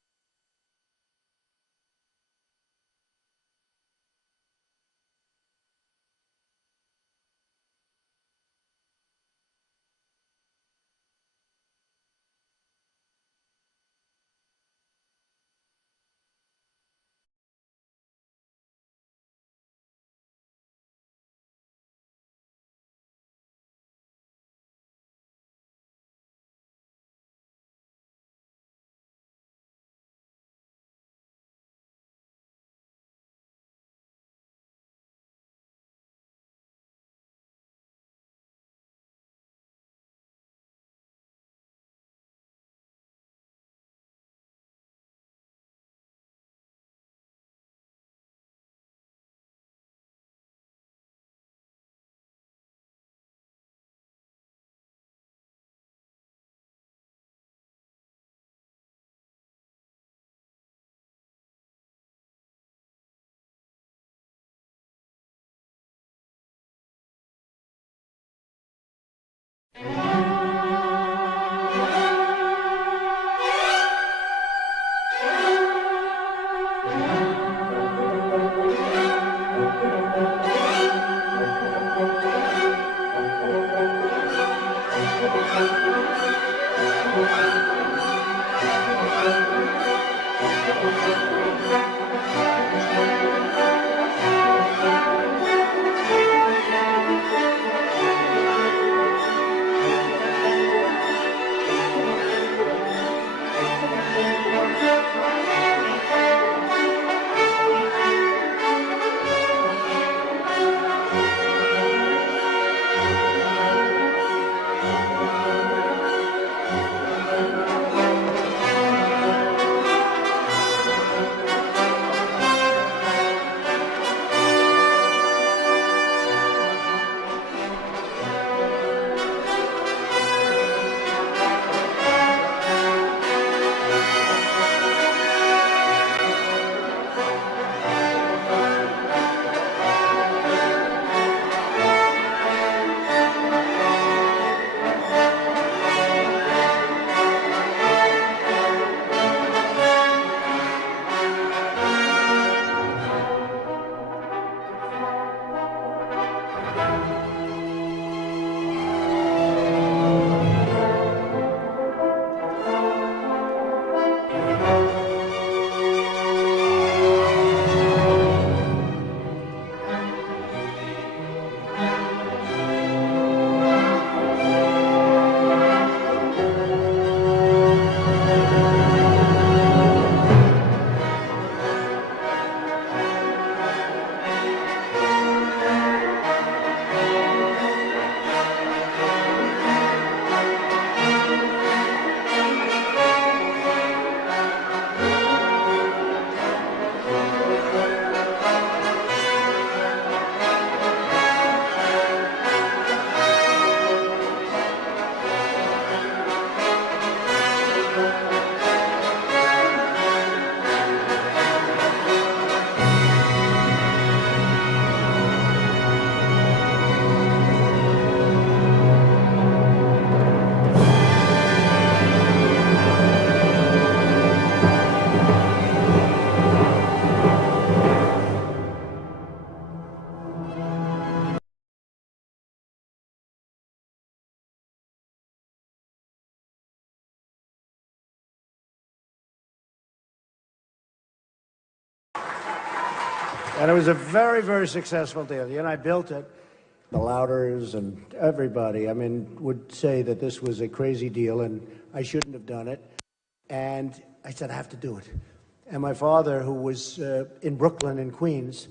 And it was a very, very successful deal. You know, I built it. The Louders and everybody, I mean, would say that this was a crazy deal and I shouldn't have done it. And I said, I have to do it. And my father, who was in Brooklyn in Queens,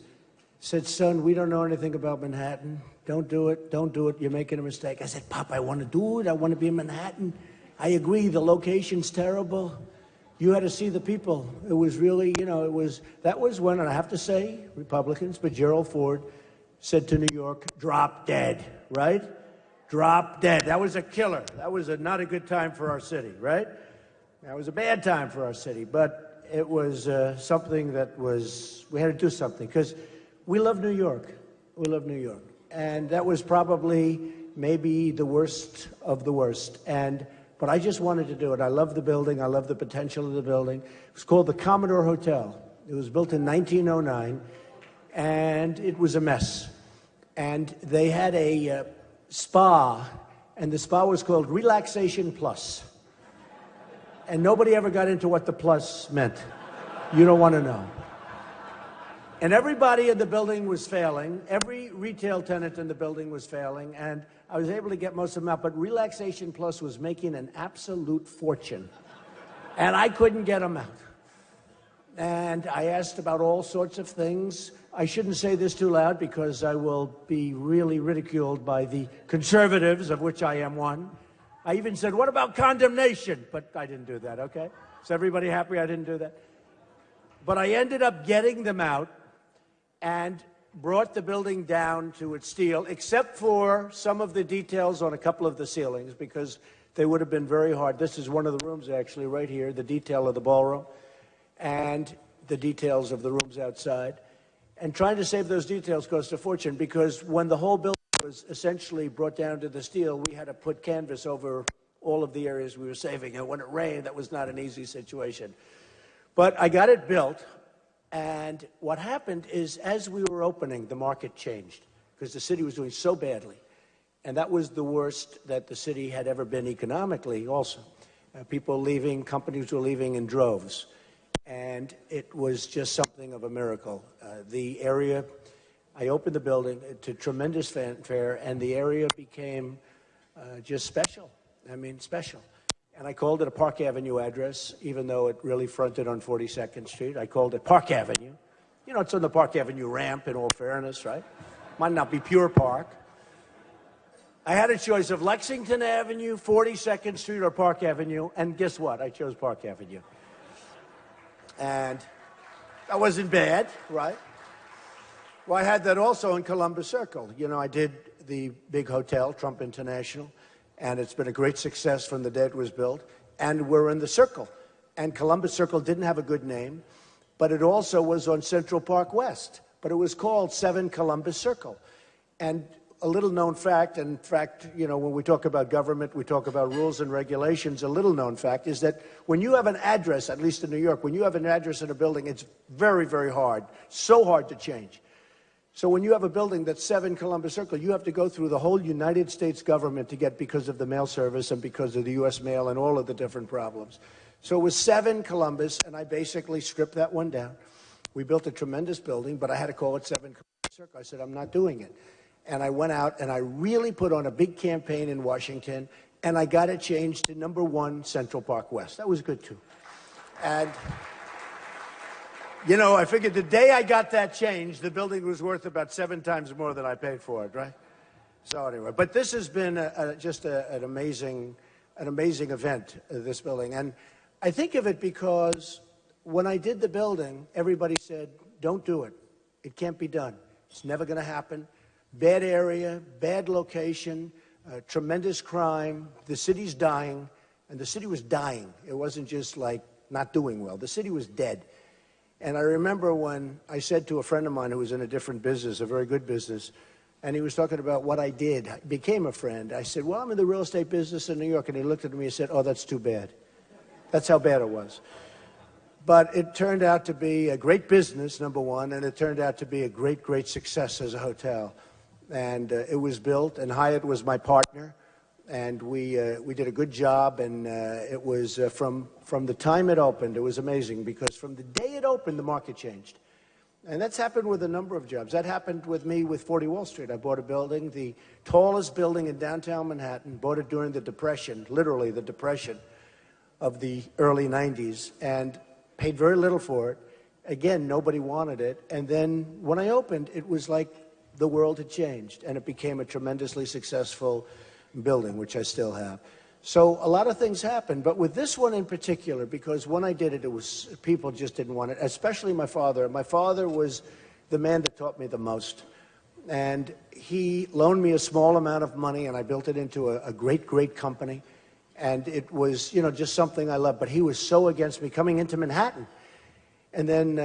said, son, we don't know anything about Manhattan. Don't do it. Don't do it. You're making a mistake. I said, Pop, I want to do it. I want to be in Manhattan. I agree. The location's terrible. You had to see the people. It was really, you know, that was when, and I have to say, Republicans, but Gerald Ford said to New York, drop dead, right? Drop dead. That was a killer. That was not a good time for our city, right? That was a bad time for our city, but it was something that we had to do something, because we love New York. We love New York. And that was probably maybe the worst of the worst. But I just wanted to do it. I love the building. I love the potential of the building. It was called the Commodore Hotel. It was built in 1909, and it was a mess. And they had a spa, and the spa was called Relaxation Plus. And nobody ever got into what the plus meant. You don't want to know. And everybody in the building was failing. Every retail tenant in the building was failing. And I was able to get most of them out. But Relaxation Plus was making an absolute fortune. And I couldn't get them out. And I asked about all sorts of things. I shouldn't say this too loud because I will be really ridiculed by the conservatives, of which I am one. I even said, what about condemnation? But I didn't do that, okay? Is everybody happy I didn't do that? But I ended up getting them out and brought the building down to its steel, except for some of the details on a couple of the ceilings, because they would have been very hard. This is one of the rooms, actually, right here, the detail of the ballroom, and the details of the rooms outside. And trying to save those details cost a fortune, because when the whole building was essentially brought down to the steel, we had to put canvas over all of the areas we were saving. And when it rained, that was not an easy situation. But I got it built. And what happened is, as we were opening, the market changed because the city was doing so badly. And that was the worst that the city had ever been economically also. People leaving, companies were leaving in droves. And it was just something of a miracle. The area, I opened the building to tremendous fanfare, and the area became just special. I mean, special. And I called it a Park Avenue address, even though it really fronted on 42nd Street. I called it Park Avenue. You know, it's on the Park Avenue ramp, in all fairness, right? Might not be pure park. I had a choice of Lexington Avenue, 42nd Street, or Park Avenue, and guess what? I chose Park Avenue. And that wasn't bad, right? Well, I had that also in Columbus Circle. You know, I did the big hotel, Trump International, and it's been a great success from the day it was built. And we're in the Circle. And Columbus Circle didn't have a good name, but it also was on Central Park West. But it was called 7 Columbus Circle. And a little known fact, in fact, you know, when we talk about government, we talk about rules and regulations, a little known fact is that when you have an address, at least in New York, when you have an address in a building, it's very, very hard, so hard to change. So when you have a building that's 7 Columbus Circle, you have to go through the whole United States government to get, because of the mail service and because of the U.S. mail and all of the different problems. So it was 7 Columbus, and I basically stripped that one down. We built a tremendous building, but I had to call it 7 Columbus Circle. I said, I'm not doing it. And I went out and I really put on a big campaign in Washington, and I got it changed to number 1 Central Park West. That was good, too. And you know, I figured the day I got that changed, the building was worth about 7 times more than I paid for it, right? So anyway, but this has been just an amazing event, this building. And I think of it because when I did the building, everybody said, don't do it. It can't be done. It's never going to happen. Bad area, bad location, tremendous crime. The city's dying, and the city was dying. It wasn't just like not doing well. The city was dead. And I remember when I said to a friend of mine who was in a different business, a very good business, and he was talking about what I did, I became a friend. I said, well, I'm in the real estate business in New York. And he looked at me and said, oh, that's too bad. That's how bad it was. But it turned out to be a great business, number one, and it turned out to be a great, great success as a hotel. And it was built, and Hyatt was my partner, and we did a good job. And it was from the time it opened, it was amazing, because from the day it opened, the market changed. And that's happened with a number of jobs. That happened with me with 40 Wall Street. I bought a building, the tallest building in downtown Manhattan, bought it during the Depression, literally the Depression of the early 90s, and paid very little for it. Again, nobody wanted it. And then when I opened, it was like the world had changed, and it became a tremendously successful building, which I still have. So a lot of things happened, but with this one in particular, because when I did it, it was people just didn't want it, especially my father. My father was the man that taught me the most. And he loaned me a small amount of money, and I built it into a great, great company. And it was, you know, just something I loved. But he was so against me coming into Manhattan. And then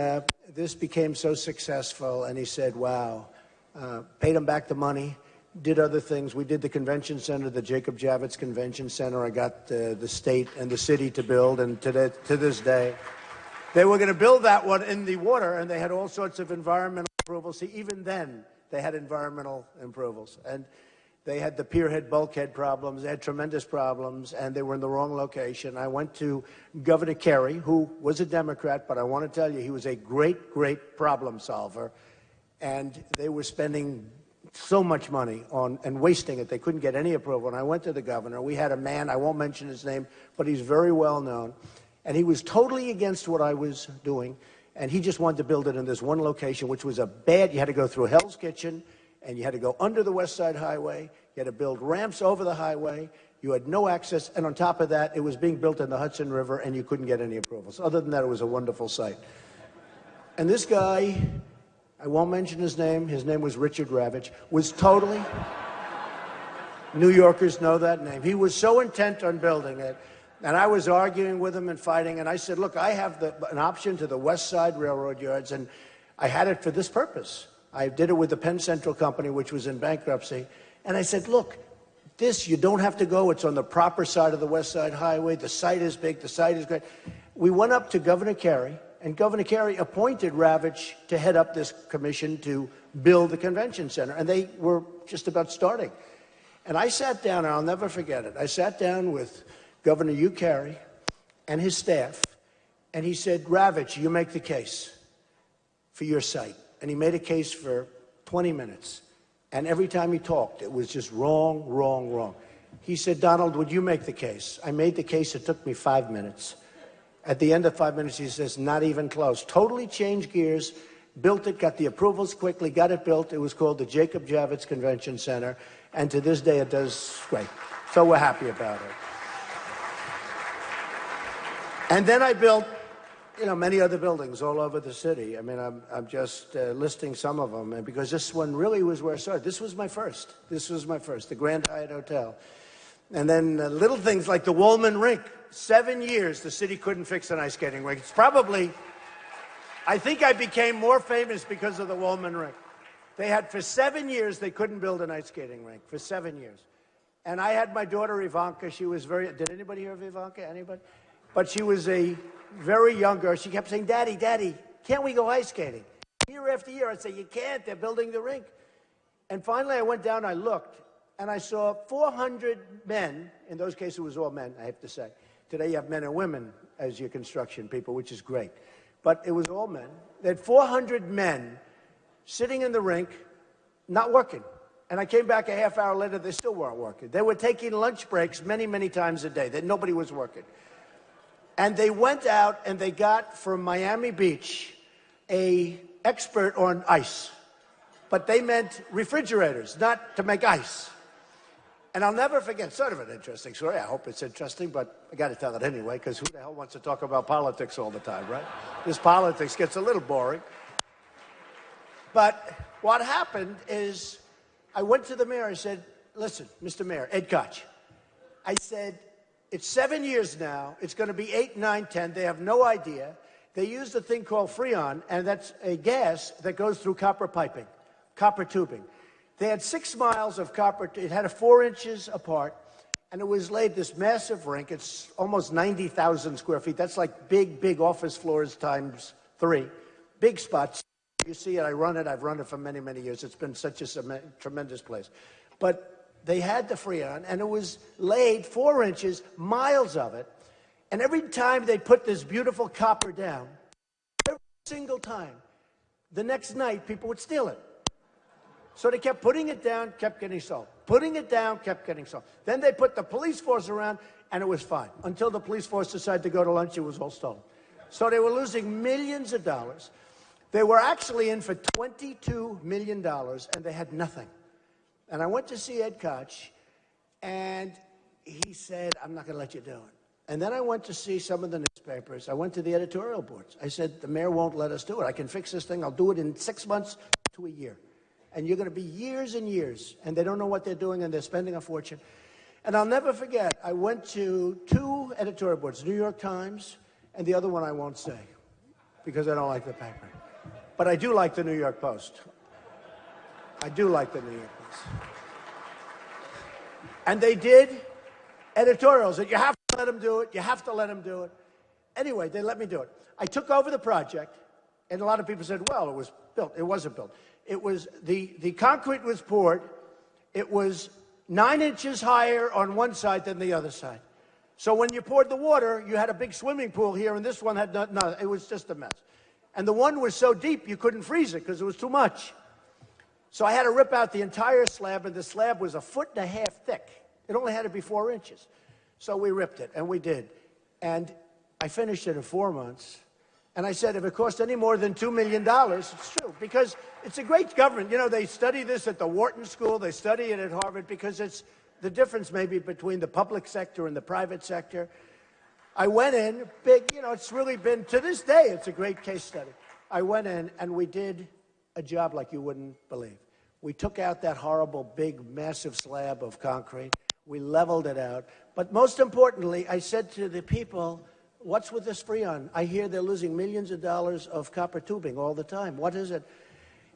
this became so successful, and he said, wow, paid him back the money. Did other things. We did the convention center, the Jacob Javits Convention Center. I got the state and the city to build, and to this day, they were going to build that one in the water, and they had all sorts of environmental approvals. See, even then, they had environmental approvals, and they had the pierhead, bulkhead problems. They had tremendous problems, and they were in the wrong location. I went to Governor Kerry, who was a Democrat, but I want to tell you, he was a great, great problem solver, and they were spending so much money on and wasting it. They couldn't get any approval. And I went to the governor. We had a man, I won't mention his name, but he's very well known. And he was totally against what I was doing. And he just wanted to build it in this one location, which was you had to go through Hell's Kitchen, and you had to go under the West Side Highway. You had to build ramps over the highway. You had no access. And on top of that, it was being built in the Hudson River, and you couldn't get any approvals. Other than that, it was a wonderful site. And this guy, I won't mention his name was Richard Ravitch, was totally, New Yorkers know that name. He was so intent on building it, and I was arguing with him and fighting, and I said, look, I have an option to the West Side Railroad yards, and I had it for this purpose. I did it with the Penn Central Company, which was in bankruptcy, and I said, look, this, you don't have to go. It's on the proper side of the West Side Highway. The site is big. The site is great. We went up to Governor Kerry, and Governor Kerry appointed Ravitch to head up this commission to build the convention center. And they were just about starting. And I sat down, and I'll never forget it. I sat down with Governor Hugh Carey and his staff, and he said, Ravitch, you make the case for your site. And he made a case for 20 minutes. And every time he talked, it was just wrong, wrong, wrong. He said, Donald, would you make the case? I made the case. It took me 5 minutes. At the end of 5 minutes, he says, not even close. Totally changed gears, built it, got the approvals quickly, got it built. It was called the Jacob Javits Convention Center, and to this day, it does great. So we're happy about it. And then I built, many other buildings all over the city. I mean, I'm just listing some of them, and because this one really was where I started. This was my first, the Grand Hyatt Hotel. And then little things like the Woolman Rink. 7 years, the city couldn't fix an ice skating rink. It's probably, I think I became more famous because of the Woolman Rink. They had, for 7 years, they couldn't build an ice skating rink, for 7 years. And I had my daughter, Ivanka. She was did anybody hear of Ivanka? Anybody? But she was a very young girl. She kept saying, Daddy, Daddy, can't we go ice skating? Year after year, I'd say, you can't, they're building the rink. And finally, I went down, I looked, and I saw 400 men. In those cases, it was all men, I have to say. Today, you have men and women as your construction people, which is great. But it was all men. They had 400 men sitting in the rink, not working. And I came back a half hour later, they still weren't working. They were taking lunch breaks many, many times a day. Nobody was working. And they went out and they got from Miami Beach an expert on ice. But they meant refrigerators, not to make ice. And I'll never forget, sort of an interesting story. I hope it's interesting, but I got to tell it anyway, because who the hell wants to talk about politics all the time, right? This politics gets a little boring. But what happened is I went to the mayor. I said, listen, Mr. Mayor, Ed Koch. I said, it's 7 years now. It's going to be 8, 9, 10. They have no idea. They used a thing called Freon, and that's a gas that goes through copper piping, copper tubing. They had 6 miles of copper. It had 4 inches apart, and it was laid this massive rink. It's almost 90,000 square feet. That's like big, big office floors times 3. Big spots. You see it. I run it. I've run it for many, many years. It's been such a tremendous place. But they had the Freon, and it was laid 4 inches, miles of it. And every time they put this beautiful copper down, every single time, the next night people would steal it. So they kept putting it down, kept getting sold. Putting it down, kept getting sold. Then they put the police force around, and it was fine. Until the police force decided to go to lunch, it was all stolen. So they were losing millions of dollars. They were actually in for $22 million, and they had nothing. And I went to see Ed Koch, and he said, I'm not going to let you do it. And then I went to see some of the newspapers. I went to the editorial boards. I said, the mayor won't let us do it. I can fix this thing. I'll do it in 6 months to a year. And you're going to be years and years, and they don't know what they're doing, and they're spending a fortune. And I'll never forget, I went to 2 editorial boards, New York Times, and the other one I won't say, because I don't like the paper. But I do like the New York Post. I do like the New York Post. And they did editorials that you have to let them do it, you have to let them do it. Anyway, they let me do it. I took over the project, and a lot of people said, well, it was built. It wasn't built. It was, the concrete was poured. It was 9 inches higher on one side than the other side. So when you poured the water, you had a big swimming pool here, and this one had nothing. It was just a mess. And the one was so deep, you couldn't freeze it because it was too much. So I had to rip out the entire slab, and the slab was 1.5 feet thick. It only had to be 4 inches. So we ripped it, and we did. And I finished it in 4 months. And I said, if it cost any more than $2 million, it's true, because it's a great government. You know, they study this at the Wharton School. They study it at Harvard because it's the difference maybe between the public sector and the private sector. I went in, big, you know, it's really been, to this day, it's a great case study. I went in, and we did a job like you wouldn't believe. We took out that horrible, big, massive slab of concrete. We leveled it out. But most importantly, I said to the people, what's with this Freon? I hear they're losing millions of dollars of copper tubing all the time. What is it?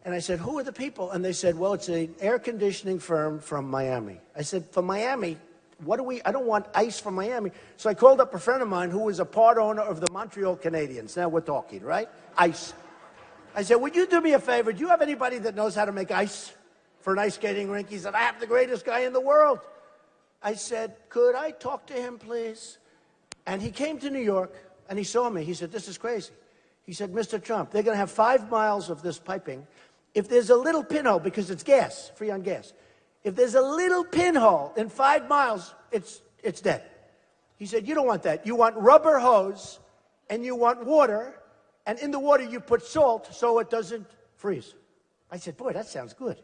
And I said, who are the people? And they said, well, it's an air conditioning firm from Miami. I said, from Miami? What do we, I don't want ice from Miami. So I called up a friend of mine who was a part owner of the Montreal Canadiens. Now we're talking, right? Ice. I said, would you do me a favor? Do you have anybody that knows how to make ice for an ice skating rink? He said, I have the greatest guy in the world. I said, could I talk to him, please? And he came to New York, and he saw me. He said, this is crazy. He said, Mr. Trump, they're going to have 5 miles of this piping. If there's a little pinhole, because it's gas, Freon gas, if there's a little pinhole in 5 miles, it's dead. He said, you don't want that. You want rubber hose, and you want water, and in the water you put salt so it doesn't freeze. I said, boy, that sounds good.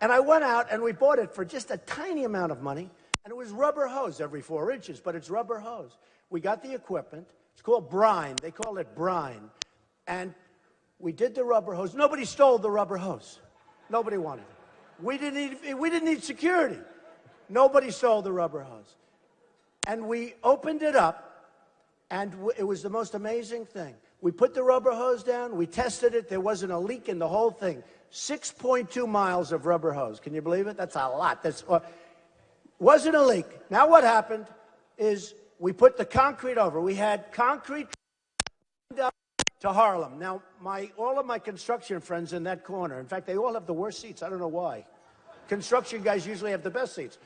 And I went out, and we bought it for just a tiny amount of money. And it was rubber hose every 4 inches, but it's rubber hose. We got the equipment. It's called brine. They call it brine. And we did the rubber hose. Nobody stole the rubber hose. Nobody wanted it. We didn't need security. Nobody stole the rubber hose. And we opened it up, and it was the most amazing thing. We put the rubber hose down. We tested it. There wasn't a leak in the whole thing. 6.2 miles of rubber hose. Can you believe it? That's a lot. That's... wasn't a leak. Now what happened is we put the concrete over. We had concrete to Harlem. Now, all of my construction friends in that corner, in fact, they all have the worst seats. I don't know why. Construction guys usually have the best seats.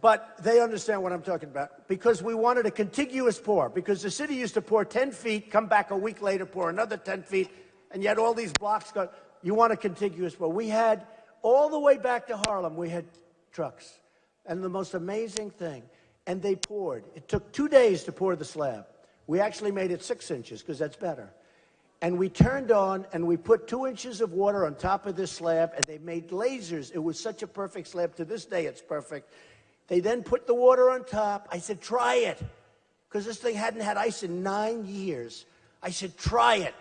But they understand what I'm talking about. Because we wanted a contiguous pour. Because the city used to pour 10 feet, come back a week later, pour another 10 feet, and yet all these blocks go. You want a contiguous pour. We had, all the way back to Harlem, we had trucks. And the most amazing thing, and they poured. It took 2 days to pour the slab. We actually made it 6 inches, because that's better. And we turned on, and we put 2 inches of water on top of this slab, and they made lasers. It was such a perfect slab. To this day, it's perfect. They then put the water on top. I said, try it, because this thing hadn't had ice in 9 years. I said, try it.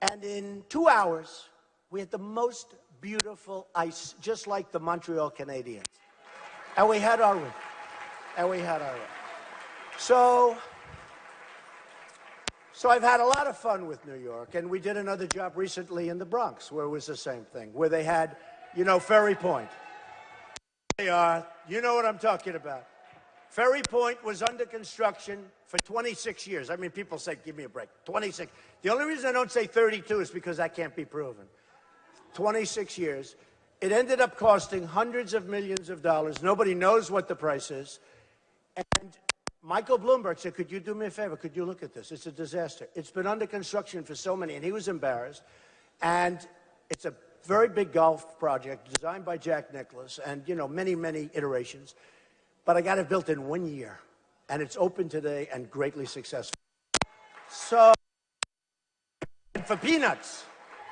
And in 2 hours, we had the most beautiful ice, just like the Montreal Canadiens. And we had our win. So I've had a lot of fun with New York. And we did another job recently in the Bronx, where it was the same thing, where they had, you know, Ferry Point. They are, you know what I'm talking about. Ferry Point was under construction for 26 years. I mean, people say, give me a break. 26. The only reason I don't say 32 is because that can't be proven. 26 years. It ended up costing hundreds of millions of dollars. Nobody knows what the price is. And Michael Bloomberg said, could you do me a favor? Could you look at this? It's a disaster. It's been under construction for so many, and he was embarrassed. And it's a very big golf project designed by Jack Nicklaus and, you know, many, many iterations. But I got it built in 1 year, and it's open today and greatly successful. So, for peanuts,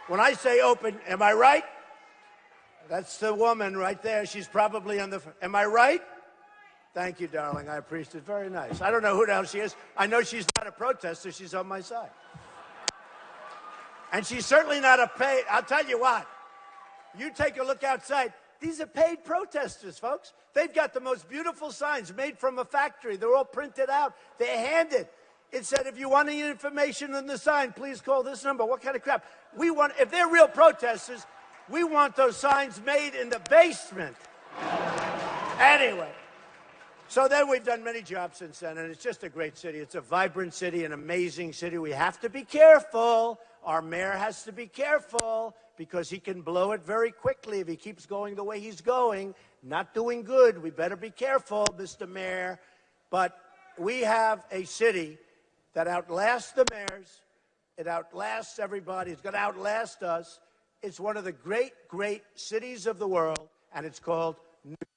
when I say open, am I right? That's the woman right there. She's probably on the, am I right? Thank you, darling. I appreciate it. Very nice. I don't know who the hell she is. I know she's not a protester. She's on my side. And she's certainly not a paid, I'll tell you what. You take a look outside. These are paid protesters, folks. They've got the most beautiful signs made from a factory. They're all printed out. They're handed. It said, if you want any information on the sign, please call this number. What kind of crap? We want, if they're real protesters, we want those signs made in the basement. Anyway. So then we've done many jobs since then, and it's just a great city. It's a vibrant city, an amazing city. We have to be careful. Our mayor has to be careful because he can blow it very quickly if he keeps going the way he's going. Not doing good. We better be careful, Mr. Mayor. But we have a city that outlasts the mayors. It outlasts everybody. It's going to outlast us. It's one of the great, great cities of the world, and it's called New York.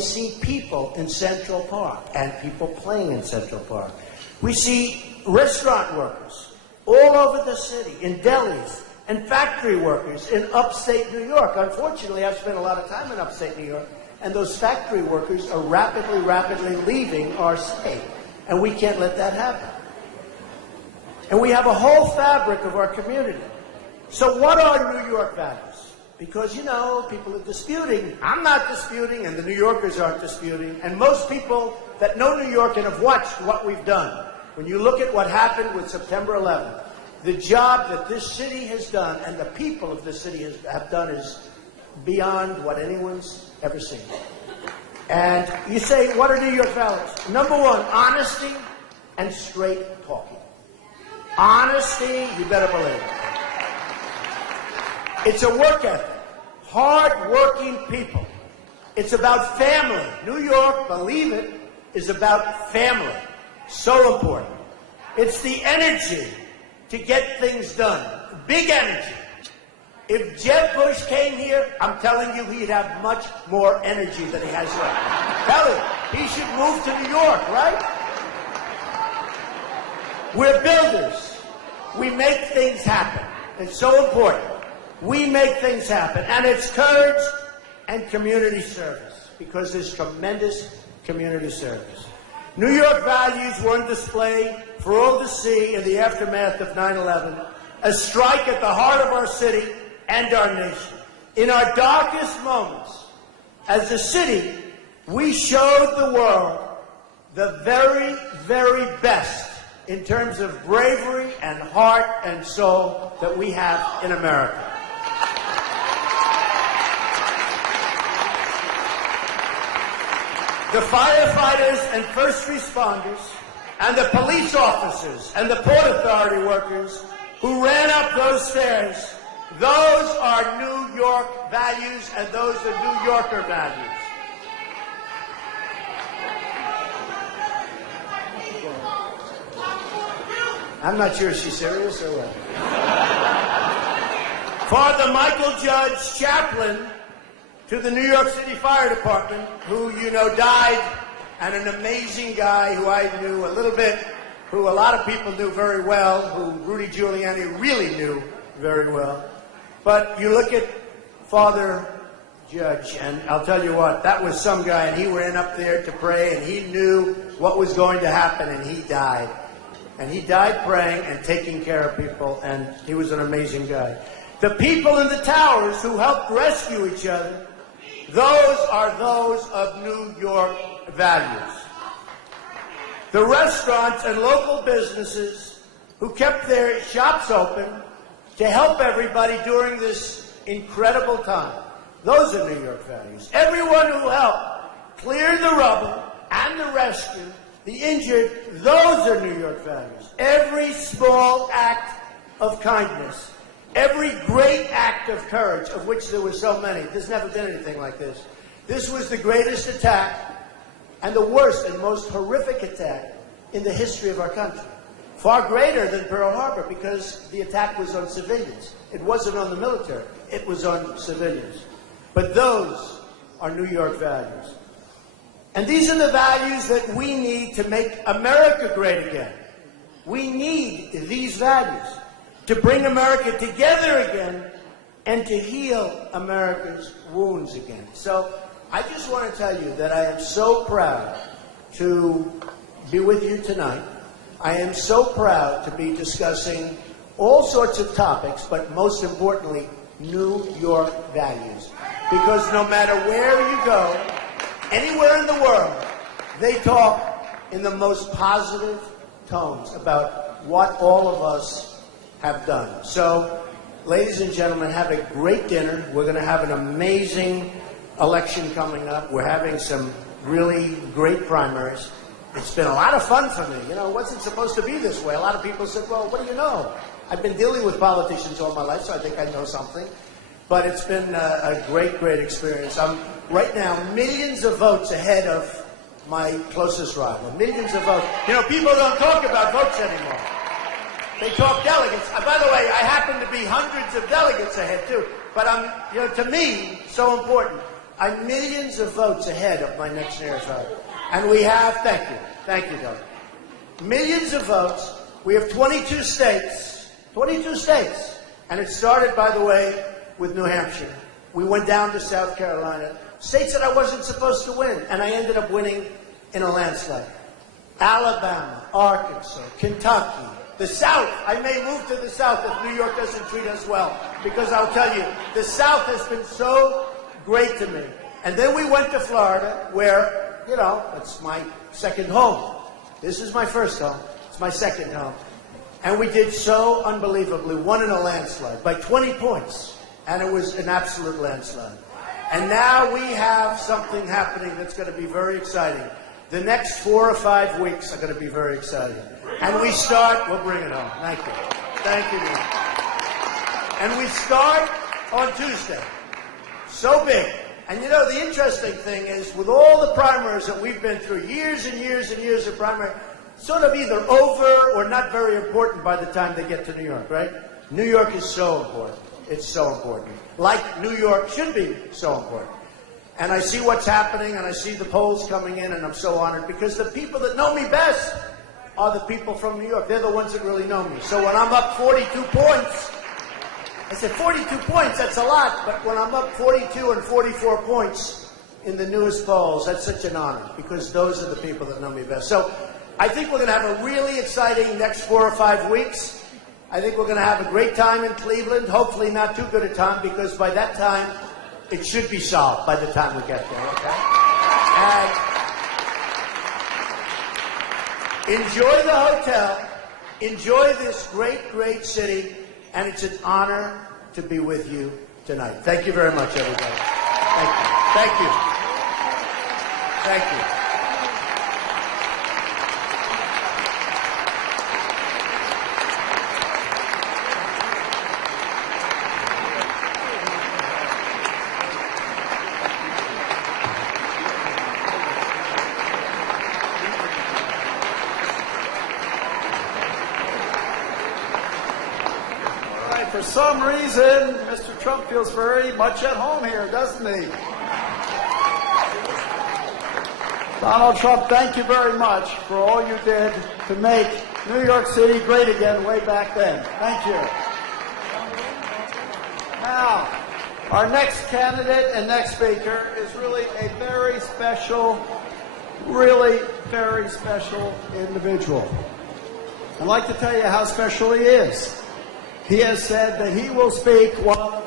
See people in Central Park and people playing in Central Park. We see restaurant workers all over the city, in delis, and factory workers in upstate New York. Unfortunately, I've spent a lot of time in upstate New York, and those factory workers are rapidly leaving our state, and we can't let that happen. And we have a whole fabric of our community. So what are New York values? Because, you know, people are disputing. I'm not disputing, and the New Yorkers aren't disputing. And most people that know New York and have watched what we've done, when you look at what happened with September 11th, the job that this city has done and the people of this city have done is beyond what anyone's ever seen. And you say, what are New York values? Number one, honesty and straight talking. Honesty, you better believe it. It's a work ethic. Hard-working people It's about family. New York, believe it, is about family. So important. It's the energy to get things done. Big energy. If Jeb Bush came here, I'm telling you, he'd have much more energy than he has left. Tell him, he should move to New York, right? We're builders. We make things happen. It's so important. We make things happen. And it's courage and community service, because there's tremendous community service. New York values were on display for all to see in the aftermath of 9/11, a strike at the heart of our city and our nation. In our darkest moments, as a city, we showed the world the very, very best in terms of bravery and heart and soul that we have in America. The firefighters and first responders and the police officers and the Port Authority workers who ran up those stairs, those are New York values, and those are New Yorker values. I'm not sure if she's serious or what. Father Michael Judge, chaplain to the New York City Fire Department, who you know died, and an amazing guy who I knew a little bit, who a lot of people knew very well, who Rudy Giuliani really knew very well. But you look at Father Judge, and I'll tell you what, that was some guy, and he went up there to pray, and he knew what was going to happen, and he died. And he died praying and taking care of people, and he was an amazing guy. The people in the towers who helped rescue each other, those are those of New York values. The restaurants and local businesses who kept their shops open to help everybody during this incredible time, those are New York values. Everyone who helped clear the rubble and the rescue, the injured, those are New York values. Every small act of kindness, every great act of courage, of which there were so many. There's never been anything like this. This was the greatest attack and the worst and most horrific attack in the history of our country. Far greater than Pearl Harbor, because the attack was on civilians. It wasn't on the military. It was on civilians. But those are New York values. And these are the values that we need to make America great again. We need these values to bring America together again and to heal America's wounds again. So I just want to tell you that I am so proud to be with you tonight. I am so proud to be discussing all sorts of topics, but most importantly, New York values. Because no matter where you go, anywhere in the world, they talk in the most positive tones about what all of us have done. So, ladies and gentlemen, have a great dinner. We're going to have an amazing election coming up. We're having some really great primaries. It's been a lot of fun for me. You know, it wasn't supposed to be this way. A lot of people said, well, what do you know? I've been dealing with politicians all my life, so I think I know something. But it's been a great, great experience. I'm right now millions of votes ahead of my closest rival. Millions of votes. You know, people don't talk about votes anymore. They talk delegates. By the way, I happen to be hundreds of delegates ahead, too. But to me, so important. I'm millions of votes ahead of my next nearest rival. And we have, thank you, Doug. Millions of votes. We have 22 states. 22 states. And it started, by the way, with New Hampshire. We went down to South Carolina. States that I wasn't supposed to win. And I ended up winning in a landslide. Alabama, Arkansas, Kentucky, the South. I may move to the South if New York doesn't treat us well. Because I'll tell you, the South has been so great to me. And then we went to Florida, where, you know, it's my second home. This is my first home. It's my second home. And we did so unbelievably, won in a landslide by 20 points. And it was an absolute landslide. And now we have something happening that's going to be very exciting. The next 4 or 5 weeks are going to be very exciting. And we start, we'll bring it home. Thank you. Thank you, Neil. And we start on Tuesday. So big And you know, the interesting thing is, with all the primaries that we've been through, years and years and years of primary, sort of either over or not very important by the time they get to New York, right? New York is so important. It's so important. Like New York should be so important. And I see what's happening, and I see the polls coming in, and I'm so honored, because the people that know me best are the people from New York. They're the ones that really know me. So when I'm up 42 points, I said 42 points, that's a lot, but when I'm up 42 and 44 points in the newest polls, that's such an honor, because those are the people that know me best. So I think we're going to have a really exciting next 4 or 5 weeks. I think we're going to have a great time in Cleveland, hopefully not too good a time, because by that time, it should be solved by the time we get there, okay? And enjoy the hotel, enjoy this great, great city, and it's an honor to be with you tonight. Thank you very much, everybody. Thank you. Thank you. Thank you. For some reason, Mr. Trump feels very much at home here, doesn't he? Donald Trump, thank you very much for all you did to make New York City great again way back then. Thank you. Now, our next candidate and next speaker is really a very special individual. I'd like to tell you how special he is. He has said that he will speak while